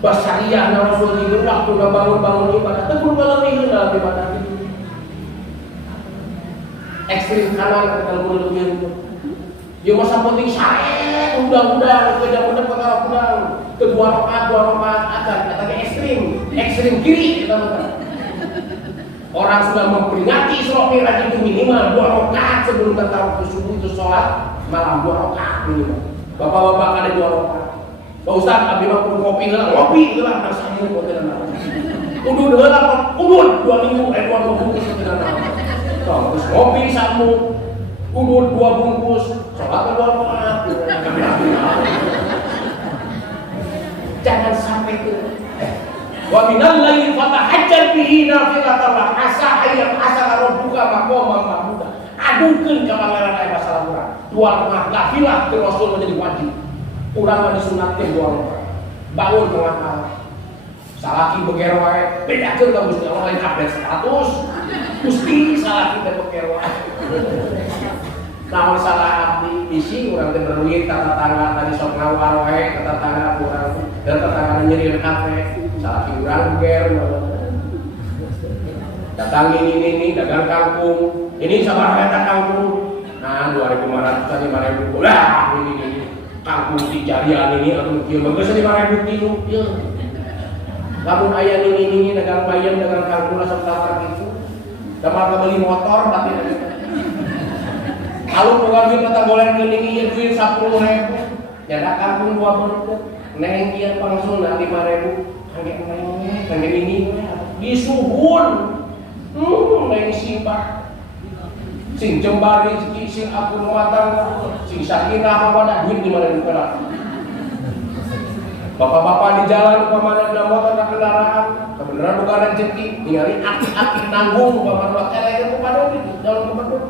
Basariah na Rasul tidur waktu na bangun ibadah. Tegur baleuih dalam ibadah itu. Ekstrim kanan kalau lebih itu. Dia masa penting sare undang-undang kejamuan perkara undang kedua rakaat akan katanya ekstrim kiri kita mengatakan. Orang sudah memperingati Isra Mi'raj itu minimal 2 rakaat sebelum tarawih subuh itu sholat malam 2 rakaat minimal. Bapak-bapak ada 2 rakaat. Pak Ustaz, abdi mah kudu ngopi heula nasa ini kopi dan kudu heula udud 2 minggu 2 bungkus dan terus ngopi samu udud 2 bungkus sholat 2 rakaat. Jangan sampai itu. Wa minal laili fatahajjat bihi nafilatan lak asa ayat asa rabbuka maqaman mahmuda. Adukeun ka pangeran aya masalah urang. 2 rakaat nafilah teh Rasul menjadi wajib. Urang mah disunatkeun 2 rakaat. Bangun tengah malam. Salaki beger wae, bedakeun ka Gusti Allah lain update status. Gusti salaki teh beger wae. Namun salah abdi bisi urang teh beruit ka tetangga tadi sok ngawar wae ka tetangga urang dan tetangga nyeri hate. Salaki urang ger datang ini dagang kangkung ini sabaraha eta kangkung nah 2.500 tadi 5.000 lah ini kangkung di jarian ini atau kieu mah geus 5.000 kilo ieu lamun aya ini dagang bayam dagang kangkung sok tawar kitu damal beli motor tapi kalau pegawai kata golek geuning ieu duit 10.000 nyadak kangkung 2 beunteut neng ieu pangsuna 5.000 kangge ini disuhun neng simbah sing jembari sing aku matang sing sakinah pada duit 5.000 perak. Bapak-bapak di jalan umpamana ada motor ada kendaraan kebenaran bukan rezeki ningali aki-aki nanggung umpamana buat elek kepada di dalam kebenaran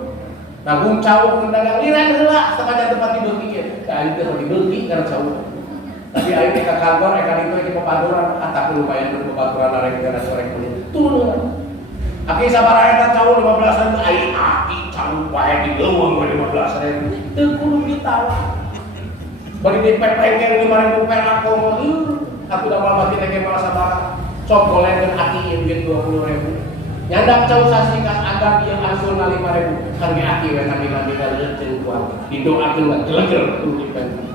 nanggung cawuk kendaraan liran heula setengah tempat dibeli ya kan itu dibeli karena cawuk. Tapi ayo ke kantor, itu ke pepaturan, tapi lumayan untuk pepaturan arek kita sore kulit. Turun. Aki sabaraha eta cau 15.000, ai aki cau wae digeuweung 15.000. Teu kudu ditawa. Bari dipepengkeun 5.000 perak komo ieu. Aku da malah mati teh malah sabaraha. Sok golekeun aki ieu duit 20.000. Nyandak cau sasikas agar ieu angsul 5.000. Kan ge aki we nabi-nabi kaleuh teu kuat. Didoakeun mah geleger kudu dipen.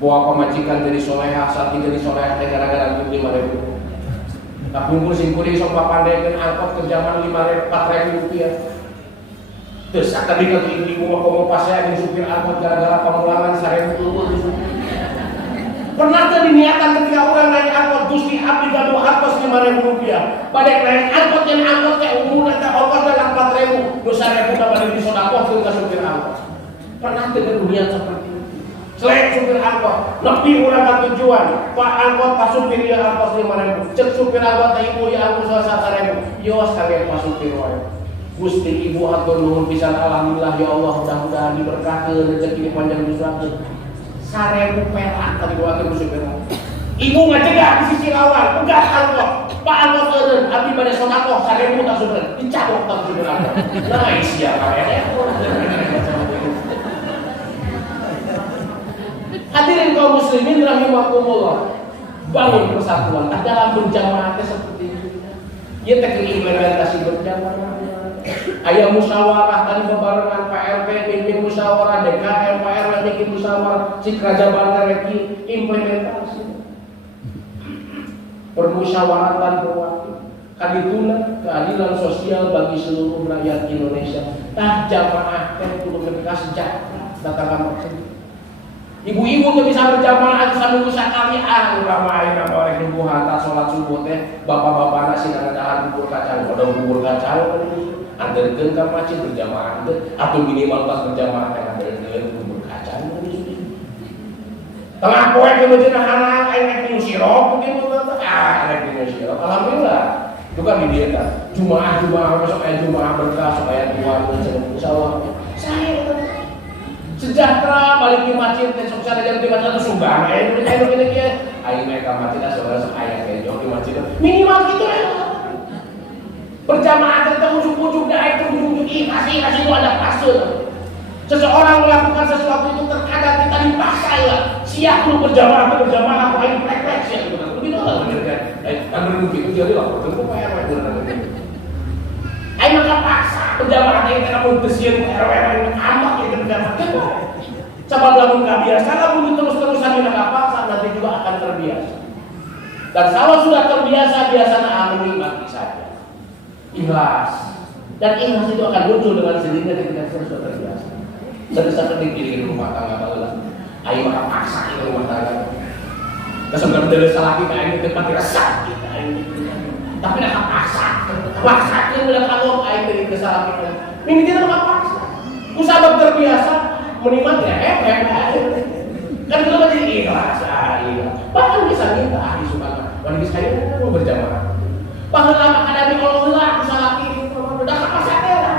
Bawa pemajikan jadi solehah, saat jadi solehah gara-gara duit 5.000. Tak bungkus singkuri sok papandekeun angkot ke zaman 4.000 rupiah. Terus tadi ke ibu mau pas saya di supir angkot gara-gara pemulangan 1.000 rupiah. Pernah tadi niatan ketika orang naik angkot Gusti abdi gaduh angkot 5.000 rupiah. Badek naik angkot yang angkotnya umum eta ongkos dalam 4.000, 2.000 ka bade disodakohkeun ka supir angkot. Pernah teu niat seperti itu. Selain supir angkot, lebih urang ka tujuan. Pak angkot pas supir ieu angkot 5.000. Cek supir angkot ibu ieu angkot 1.000. Yos kalian pas supir wae. Gusti Ibu hatur nuhun pisan, alhamdulillah ya Allah, mudah-mudahan diberkahkeun rezeki panjang disurakeun. 1000 perak tadi doakeun Gusti perak. Ibu ngajegah di sisi lawan, pegat angkot, Pak angkot eureun, abdi bade sedekah 1000 tak sudah dicabok tak sudah. Nah, sia kae. Hadirin kaum muslimin rahimakumullah. Bangun persatuan dalam berjamaah seperti itu. Ieu teh implementasi berjamaah. Aya musyawarah tadi bebarengan PLP pimpin musyawarah, DKM, PRW bikin musyawarah, si Raja Bandar lagi implementasi. Permusyawaratan perwakilan kadituna keadilan sosial bagi seluruh rakyat Indonesia. Tah jamaah teh kudu ketika sejahtera datakan maksud. Ibu-ibu tuh bisa berjamaah sambil sakali ulama ayeuna goreng nubuhan tak salat subuh teh bapak-bapak nasi ngadaan bubur kacang, pada bubur kacang anterkeun ka masjid berjamaah teh atau minimal pas berjamaah teh anterkeun bubur kacang tengah poe ke masjid anak aya nu sirop mungkin ada di sirop alhamdulillah itu kan di dia kan jumaah masuk aya jumaah berkah supaya Tuhan insyaallah saya sejahtera balik di masjid teh sok sadaya di masjid teh sumbangan aya nu kieu aing mereka masjid saudara sok aya kejo di masjid minimal gitu ya berjamaah teh ujug-ujug daek ujug-ujug ikhlas itu ada fase seseorang melakukan sesuatu itu terkadang kita dipaksa ya siap lu berjamaah aku aing plek-plek sih begitu lah bener kan kan begitu jadi lah tentu Pak RW aing maka paksa berjamaah teh kita mau besieun RW ambak itu berjamaah coba lamun kabiasa lamun terus-terusan dina paksa nanti juga akan terbiasa dan kalau sudah terbiasa biasanya menikmati saja ikhlas dan ikhlas itu akan muncul dengan sendirinya ketika kita sudah terbiasa. Sering-sering di rumah tangga baheula ayo maka paksa di rumah tangga kesempat dari salah kita ini tempat resah kita ini tapi nak paksa itu udah kalau ayo dari kesalahan kita ini kita maka paksa usah terbiasa menikmati kan kita masih ikhlas bahkan bisa minta ahli sunnah wal jamaah mau berjamaah bahkan lama ada di Allah salah kiri udah paksa lah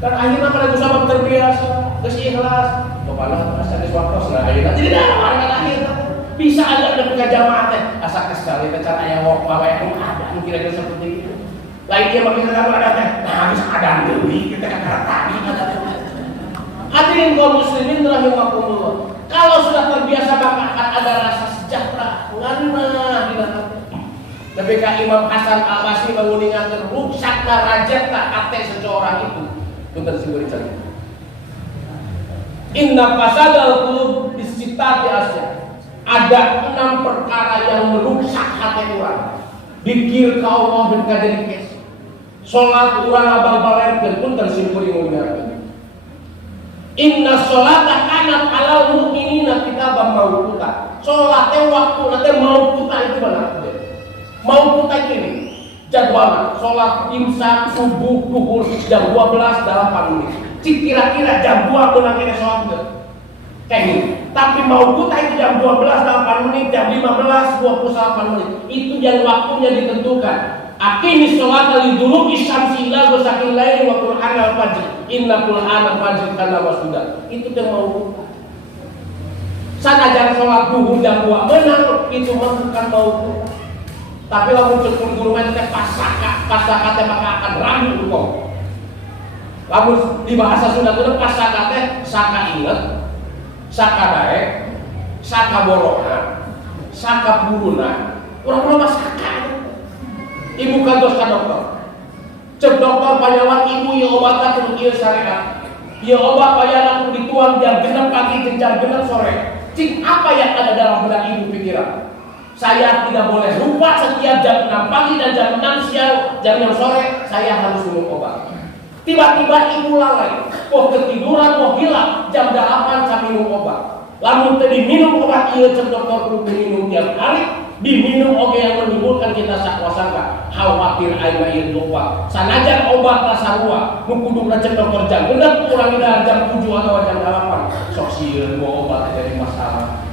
kan akhirnya pada sabab terbiasa geus ikhlas kepala asa geus waktos nah ayeuna jadi warga akhirnya bisa ada jamaah teh asa sekali teh cara aya wae ada kira-kira seperti itu lain dia makin kalau ada teh nah bisa ada deui kita kan tadi hadirin kaum muslimin rahimakumullah kalau sudah terbiasa maka akan ada rasa sejahtera ngana di dalam tapi Imam Hasan Al-Basri menguningakan rusak darajat ate seseorang itu punten sing cerita. Inna fasadal qulub bisitati asya. Ada 6 perkara yang merusak hati orang. Dikir ka Allah dan ka jadi kes. Salat urang abal balerkeun punten sing nguningakeun. Inna sholata kanat alal mu'minina kitaban mawquta. Salat teh waktuna teh mawquta itu benar. Mawquta ini jadwal sholat imsak subuh duhur jam 12 dalam 8 menit. Cik kira-kira jam 2 benar kita sholat enggak? Kayak gini. Tapi mau kita itu jam 12 dalam 8 menit, jam 15 28 menit. Itu yang waktunya ditentukan. Aqimis sholata liduluki syamsi ila ghasaqil laili wa qur'an al-fajr. Inna qur'an al-fajr kana masduda. Itu yang mau kita. Sanajan sholat duhur jam 2 benar itu bukan mau kita. Tapi kalau muncul guru teh pasaka teh maka akan ragu hukum. Lamun di bahasa Sunda teh pasaka teh saka inget, saka daek, saka borongan, saka buruna. Urang-urang mah saka. Ibu kantos ka dokter. Cek dokter panyawan ibu ieu obatna kudu ieu syariat. Ieu obat payana kudu dituang jam 6 pagi jam 6 sore. Cik apa yang ada dalam benak ibu pikiran? Saya tidak boleh lupa setiap jam 6 pagi dan jam 6 siang, jam 6 sore saya harus minum obat. Tiba-tiba ibu lalai, ketiduran, hilang, jam 8 saya minum obat. Lalu tadi minum obat iya cek dokter perlu minum tiap hari, diminum oge yang menimbulkan kita sakwasangka khawatir ayeuna ieu obat. Sanajan obat tasarua, nu kudu cek dokter jam bener kurang jam 7 atau jam 8. Sok sieun obat jadi masalah.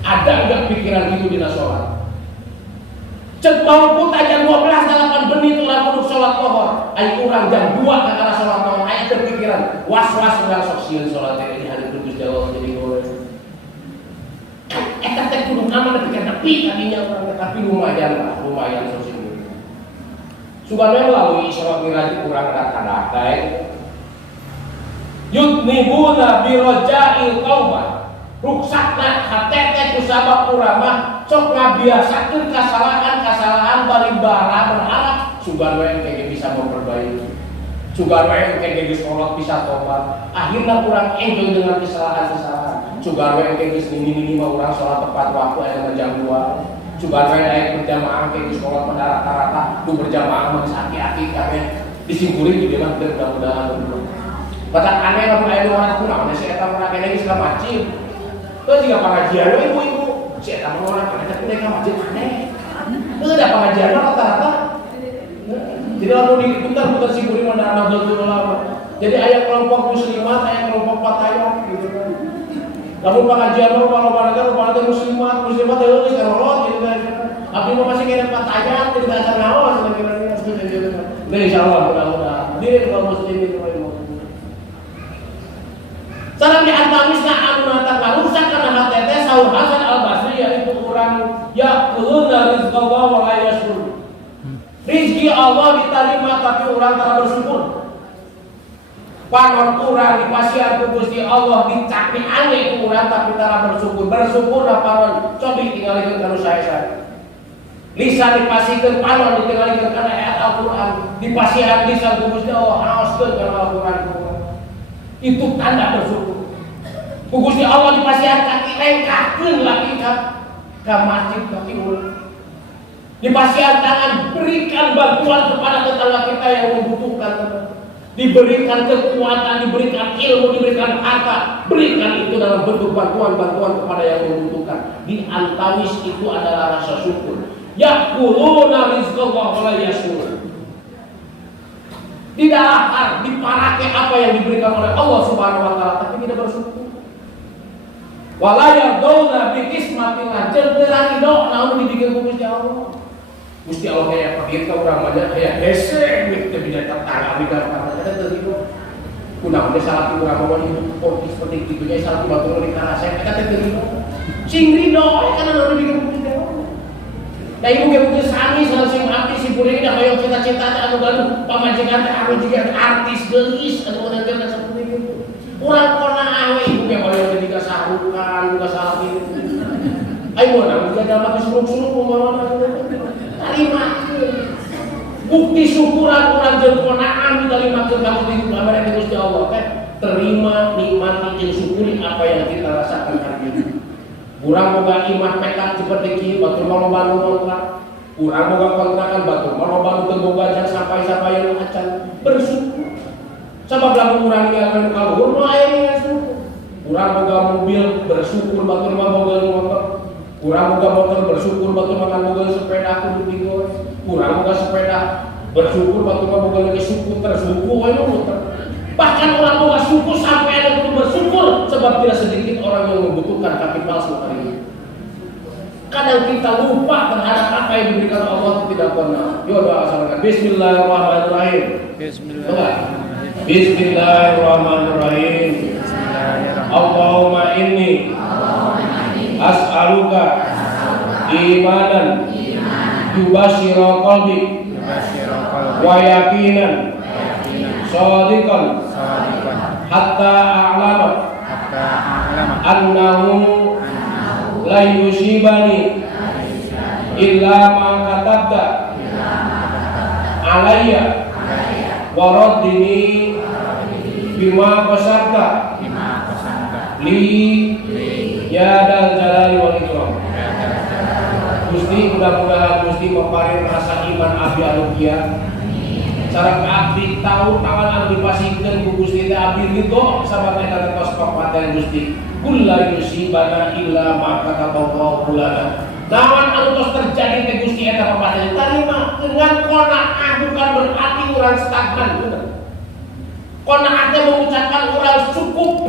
Ada enggak pikiran itu di sholat? Cek mau pun jam 12 8 menit orang kudu sholat sholat lohor, ayo kurang jam 2 ke arah sholat lohor, ayo berpikiran was-was udah soksian sholat ini hari Kudus Jawa jadi goreng. Teh kudu aman tapi tapi tadinya orang tapi lumayan sosial. Subhanallah melalui Isra Mi'raj kurang rata-rata. Yudnibuna biroja'il qaumah. Ruksakna hatete ku sabab urama sok ngabiasakeun kasalahan bari bara berharap sugan wae engke bisa memperbaiki. Sugan wae engke geus sholat bisa tobat. Akhirnya kurang enjoy dengan kesalahan-kesalahan. Sugan wae engke geus nini mah urang sholat tepat waktu aya jam 2. Sugan wae aya berjamaah engke geus sholat pada rata-rata du berjamaah mah sakit-sakit kabeh disimpulin di mah mudah-mudahan. Batak aneh lamun aya orang kunaon si eta mah kene geus ka masjid. Teu jiga pengajian ibu-ibu si eta mah orang kene teh ka masjid aneh. Teu ada pengajian rata-rata. Jadi lalu diputar-putar si kuring mana Nahdlatul Ulama. Jadi ayat kelompok muslimat, ayat kelompok patayat gitu kan. Lalu pengajian lo kalau pada muslimat terus terolot gitu kan. Abdi mau masih kena patayat, tidak asal nawas kira-kira gitu kan. Nah, insyaallah mudah-mudahan diri kaum muslimin sareng di antamisna anu nata rusak kana hatete Saur Hasan Al-Basri yaitu urang yaquluna rizqallah wa la yashkur. Rizki Allah diterima tapi orang tak bersyukur. Panon urang dipasihan ku Gusti Allah dicaki aneh ku urang tapi tak bersyukur. Bersyukur lah panon cobi tinggalikeun kana sae-sae. Lisan dipasikeun panon ditinggalikeun kana ayat Al-Qur'an. Dipasihan lisan ku Gusti Allah haoskeun kana Al-Qur'an. Itu tanda bersyukur. Ku Gusti Allah dipasihan kaki lengkahkeun lagi ka masjid kaki urang. Dipasihan tangan, berikan bantuan kepada tetangga kita yang membutuhkan. Diberikan kekuatan, diberikan ilmu, diberikan harta. Berikan itu dalam bentuk bantuan kepada yang membutuhkan. Di antamis itu adalah rasa syukur. Yaquluna rizqallah wa la yashkur. Tidak akan diparake apa yang diberikan oleh Allah Subhanahu wa taala tapi tidak bersyukur. Wala yarduna bi qismatillah jeung teu ridho naon dibikin ku Gusti Allah. Gusti Allah kayak pergi ke orang banyak kayak hese gitu bisa tetangga bidang karena ada terlibat kunaon deh salah kurang mau itu politik seperti itu ya salah batu dari karena saya kata terlibat sing ridho karena udah bikin Gusti Allah. Nah ibu kayak sami salah sing artis si kuring dah kayak cita-cita anu galuh pamajikan teh anu juga artis geus anu urang teh seperti itu. Urang kona awe ibu kayak kalau ketika sahukan buka salah itu. Ayo urang jaga mati suluk-suluk umpama terima bukti syukuran orang jeung konaan ditarimakeun ka Gusti Allah teh terima nikmati jeung syukuri apa yang kita rasakan hari ini. Urang boga imah pekat seperti kieu batur maloba nu kontrak, urang boga kontrakan batur maloba nu teu boga jan sampai-sampai anu acan bersyukur. Sabab lamun urang ninggalkeun kaluhur mah aya syukur. Urang boga mobil bersyukur batur mah boga motor. Kurang boga motor bersyukur batu makan boga sepeda kudu digoes. Kurang boga sepeda bersyukur batu makan boga lagi syukur tersyukur wae muter. Bahkan orang boga syukur sampai ada kudu bersyukur sebab tidak sedikit orang yang membutuhkan kaki palsu hari ini. Kadang kita lupa terhadap apa yang diberikan Allah tidak pernah. Yo doa salam. Bismillahirrahmanirrahim. Bismillahirrahmanirrahim. Bismillahirrahmanirrahim. Allahumma inni as'aluka imanan yubashira qalbi wa yaqinan shadiqan hatta a'lama annahu la yusibani illa ma katabta alayya wa raddini bima qasarta li ya dal jalali wal ikram. Gusti mudah-mudahan Gusti memparing rasa iman abdi alukia. Sareng abdi tahu tangan anu dipasikeun ku Gusti teh abdi ridho sabab eta tos papaten Gusti. Kul la yusibana illa ma kataballahu lana. Naon anu tos terjadi teh Gusti eta papaten tarima dengan qanaah bukan berarti urang stagnan. Qanaah teh mengucapkan orang cukup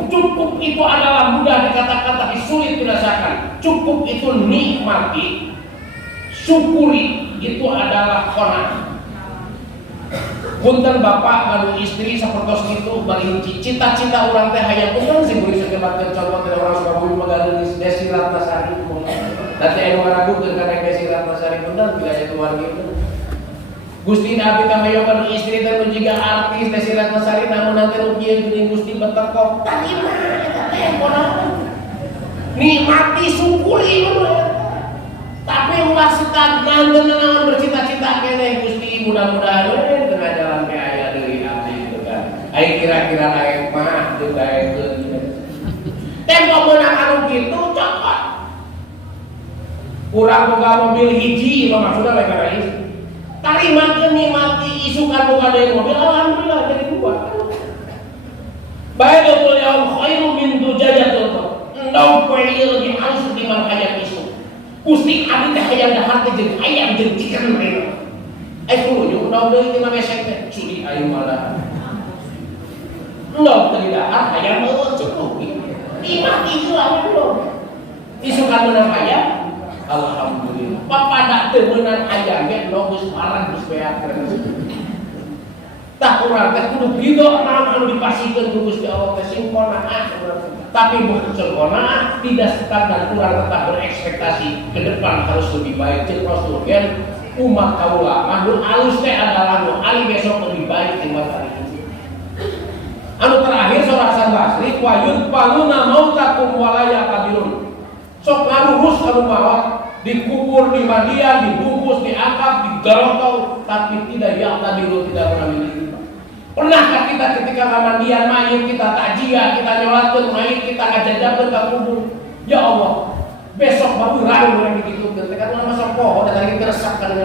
itu adalah mudah dikatakan tapi sulit dirasakan. Cukup itu nikmati, syukuri itu adalah qanaah. Punten bapak kanu istri sapertos kitu bari cita-cita urang teh hayang punten sing beri sakebatkeun contoh teh orang Sukabumi magareun Desi Ratnasari. Nanti anu ngaragukeun kana Desi Ratnasari punten wilayah keluarga itu. Gusti Nabi kamayo kanu istri teh nu jiga artis Desi Ratnasari namun nanti nu kieu geuning Gusti betekok. Tarima eta teh kunaon? Nikmati syukuri tapi ulah stagnan naon bercita-cita keneh Gusti mudah-mudahan we tengah jalan ke aya deui abdi gitu kan. Ai kira-kira naik mah teu daekeun. Tempo meunang anu kitu cokot. Urang boga mobil hiji mah maksudna bae kana ieu. Tarimakeun nikmati isukan boga deui mobil alhamdulillah jadi dua. Baikul yaum khairu min dujajatul. Endau poe ieu lebih halus ketimbang hayang isu. Gusti abdi teh hayang dahar teh jeung hayang jeung cikan mereka. Kudu endau deui teh mesek teh sudi ayu malah. Endau teh dahar hayang meureun cukup. Imah ieu alhamdulillah. Isukan meunang hayang alhamdulillah. Papada teu meunang hayang ge geus parah geus beak. Tah urang teh kudu ridho naon anu dipasikeun ku Gusti Allah teh sing qanaah. Tapi bukan qanaah tidak stagnan kurang tetap berekspektasi ke depan harus lebih baik. Jeung Rasul gen umat kaula anu alus teh adalah nu ali besok lebih baik timbang hari ini. Anu terakhir surah Hasan Basri wa yudfaluna mautakum wa la yaqdirun. Sok ngarurus anu maot dikubur di mandian, dibungkus, diangkat, digarotol tapi tidak yaqdirun tidak mengambil. Pernahkah kita ketika mandian mayit kita takjiah, kita nyolatkeun mayit, kita ngajajakeun ka kubur. Ya Allah, besok baru rayu urang dikitukeun teh kan urang masuk poho da tadi keresak kan.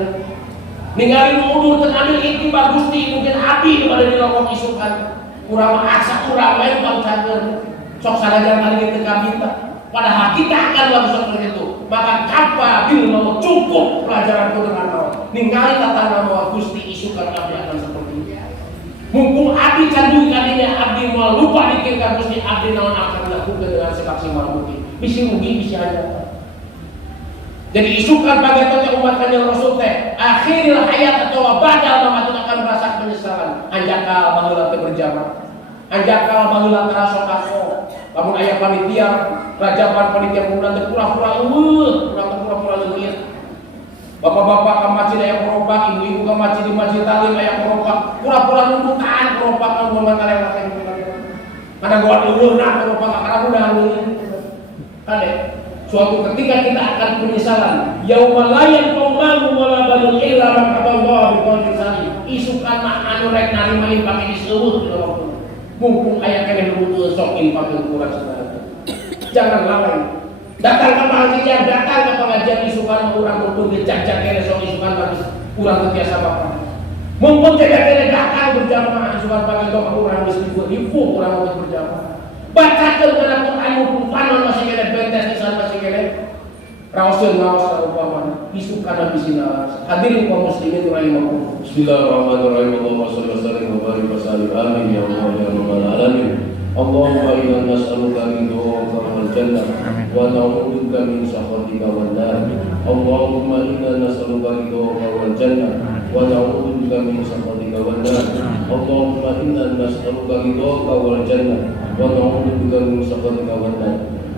Ningali udur teu ambil itibar Gusti mungkin abdi kepada dilokok isukan. Urang mah asa urang we bangsakeun. Sok sadajan kali teu kabinta. Padahal kita akan langsung seperti itu. Maka kapa bil mau cukup pelajaran dengan naon. Ningali tata nama Gusti isukan abdi akan seperti itu. Mumpung abdi candu kadinya abdi mau lupa dikirkan Gusti abdi naon akan dilakukan dengan semaksimal mungkin. Bisa rugi bisa aja. Jadi isukan bagi tanya umat kanjeng Rasul teh akhiril hayat atau badal mamatun akan merasa penyesalan. Anjakal baheula teu berjamaah. Anjakal baheula teu sodaqo. Lamun aya panitia rajaban panitia kumpul teh pura-pura eueuh, pura-pura leungit. Bapak-bapak ke masjid aya korobak, ibu-ibu ke masjid di masjid talim aya korobak, pura-pura nundukan korobak kan mun kalewat teh. Kada goa eueuhna korobak karena udah leungit. Kade suatu ketika kita akan penyesalan. Yauma la yanfa'u malun wala banun illa man atallaha biqalbin salim. Isukan mah anu rek narima pake diseueuh di waktu. Mumpung aya keneh nubutuh sok infakeun kurang saudara. Jangan lalai. Datang ke pengajian, datang ke pengajian isukan urang mumpung dicak-cak keneh sok isukan bagi urang teu tiasa bapak. Mumpung jaga keneh datang berjamaah isukan bagi sok urang geus diifu urang untuk berjamaah. Bacakeun kana Quran mumpung panon masih keneh bentes pisan masih keneh. Rawaseun ngaos upama isukan bisina. Hadirin kaum muslimin rahimakumullah. Bismillahirrahmanirrahim. Allahumma shalli wa sallim wa barik wa sallim amin ya Allah ya rabbal alamin. Allahumma inna nas'aluka ridhoka wal jannah wa na'udzubika min sakhatika wan nar. Allahumma inna nas'aluka ridhoka wal jannah wa na'udzubika min sakhatika wan nar. Allahumma inna nas'aluka ridhoka wal jannah wa na'udzubika min sakhatika wan nar.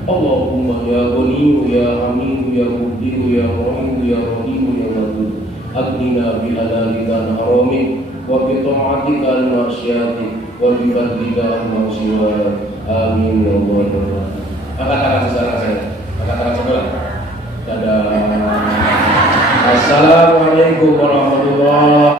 Allahumma ya Ghaniyu ya Hamidu ya Mubdiu ya Mu'idu ya Rahimu ya Wadud Aghnina bi halalika an haramik wa bi ta'atika an ma'syiatik wa bi fadlika an siwak. Amin ya Allah ya Allah. Angkat tangan sesaran saya. Angkat tangan sebelah. Dadah. Assalamualaikum warahmatullahi wabarakatuh.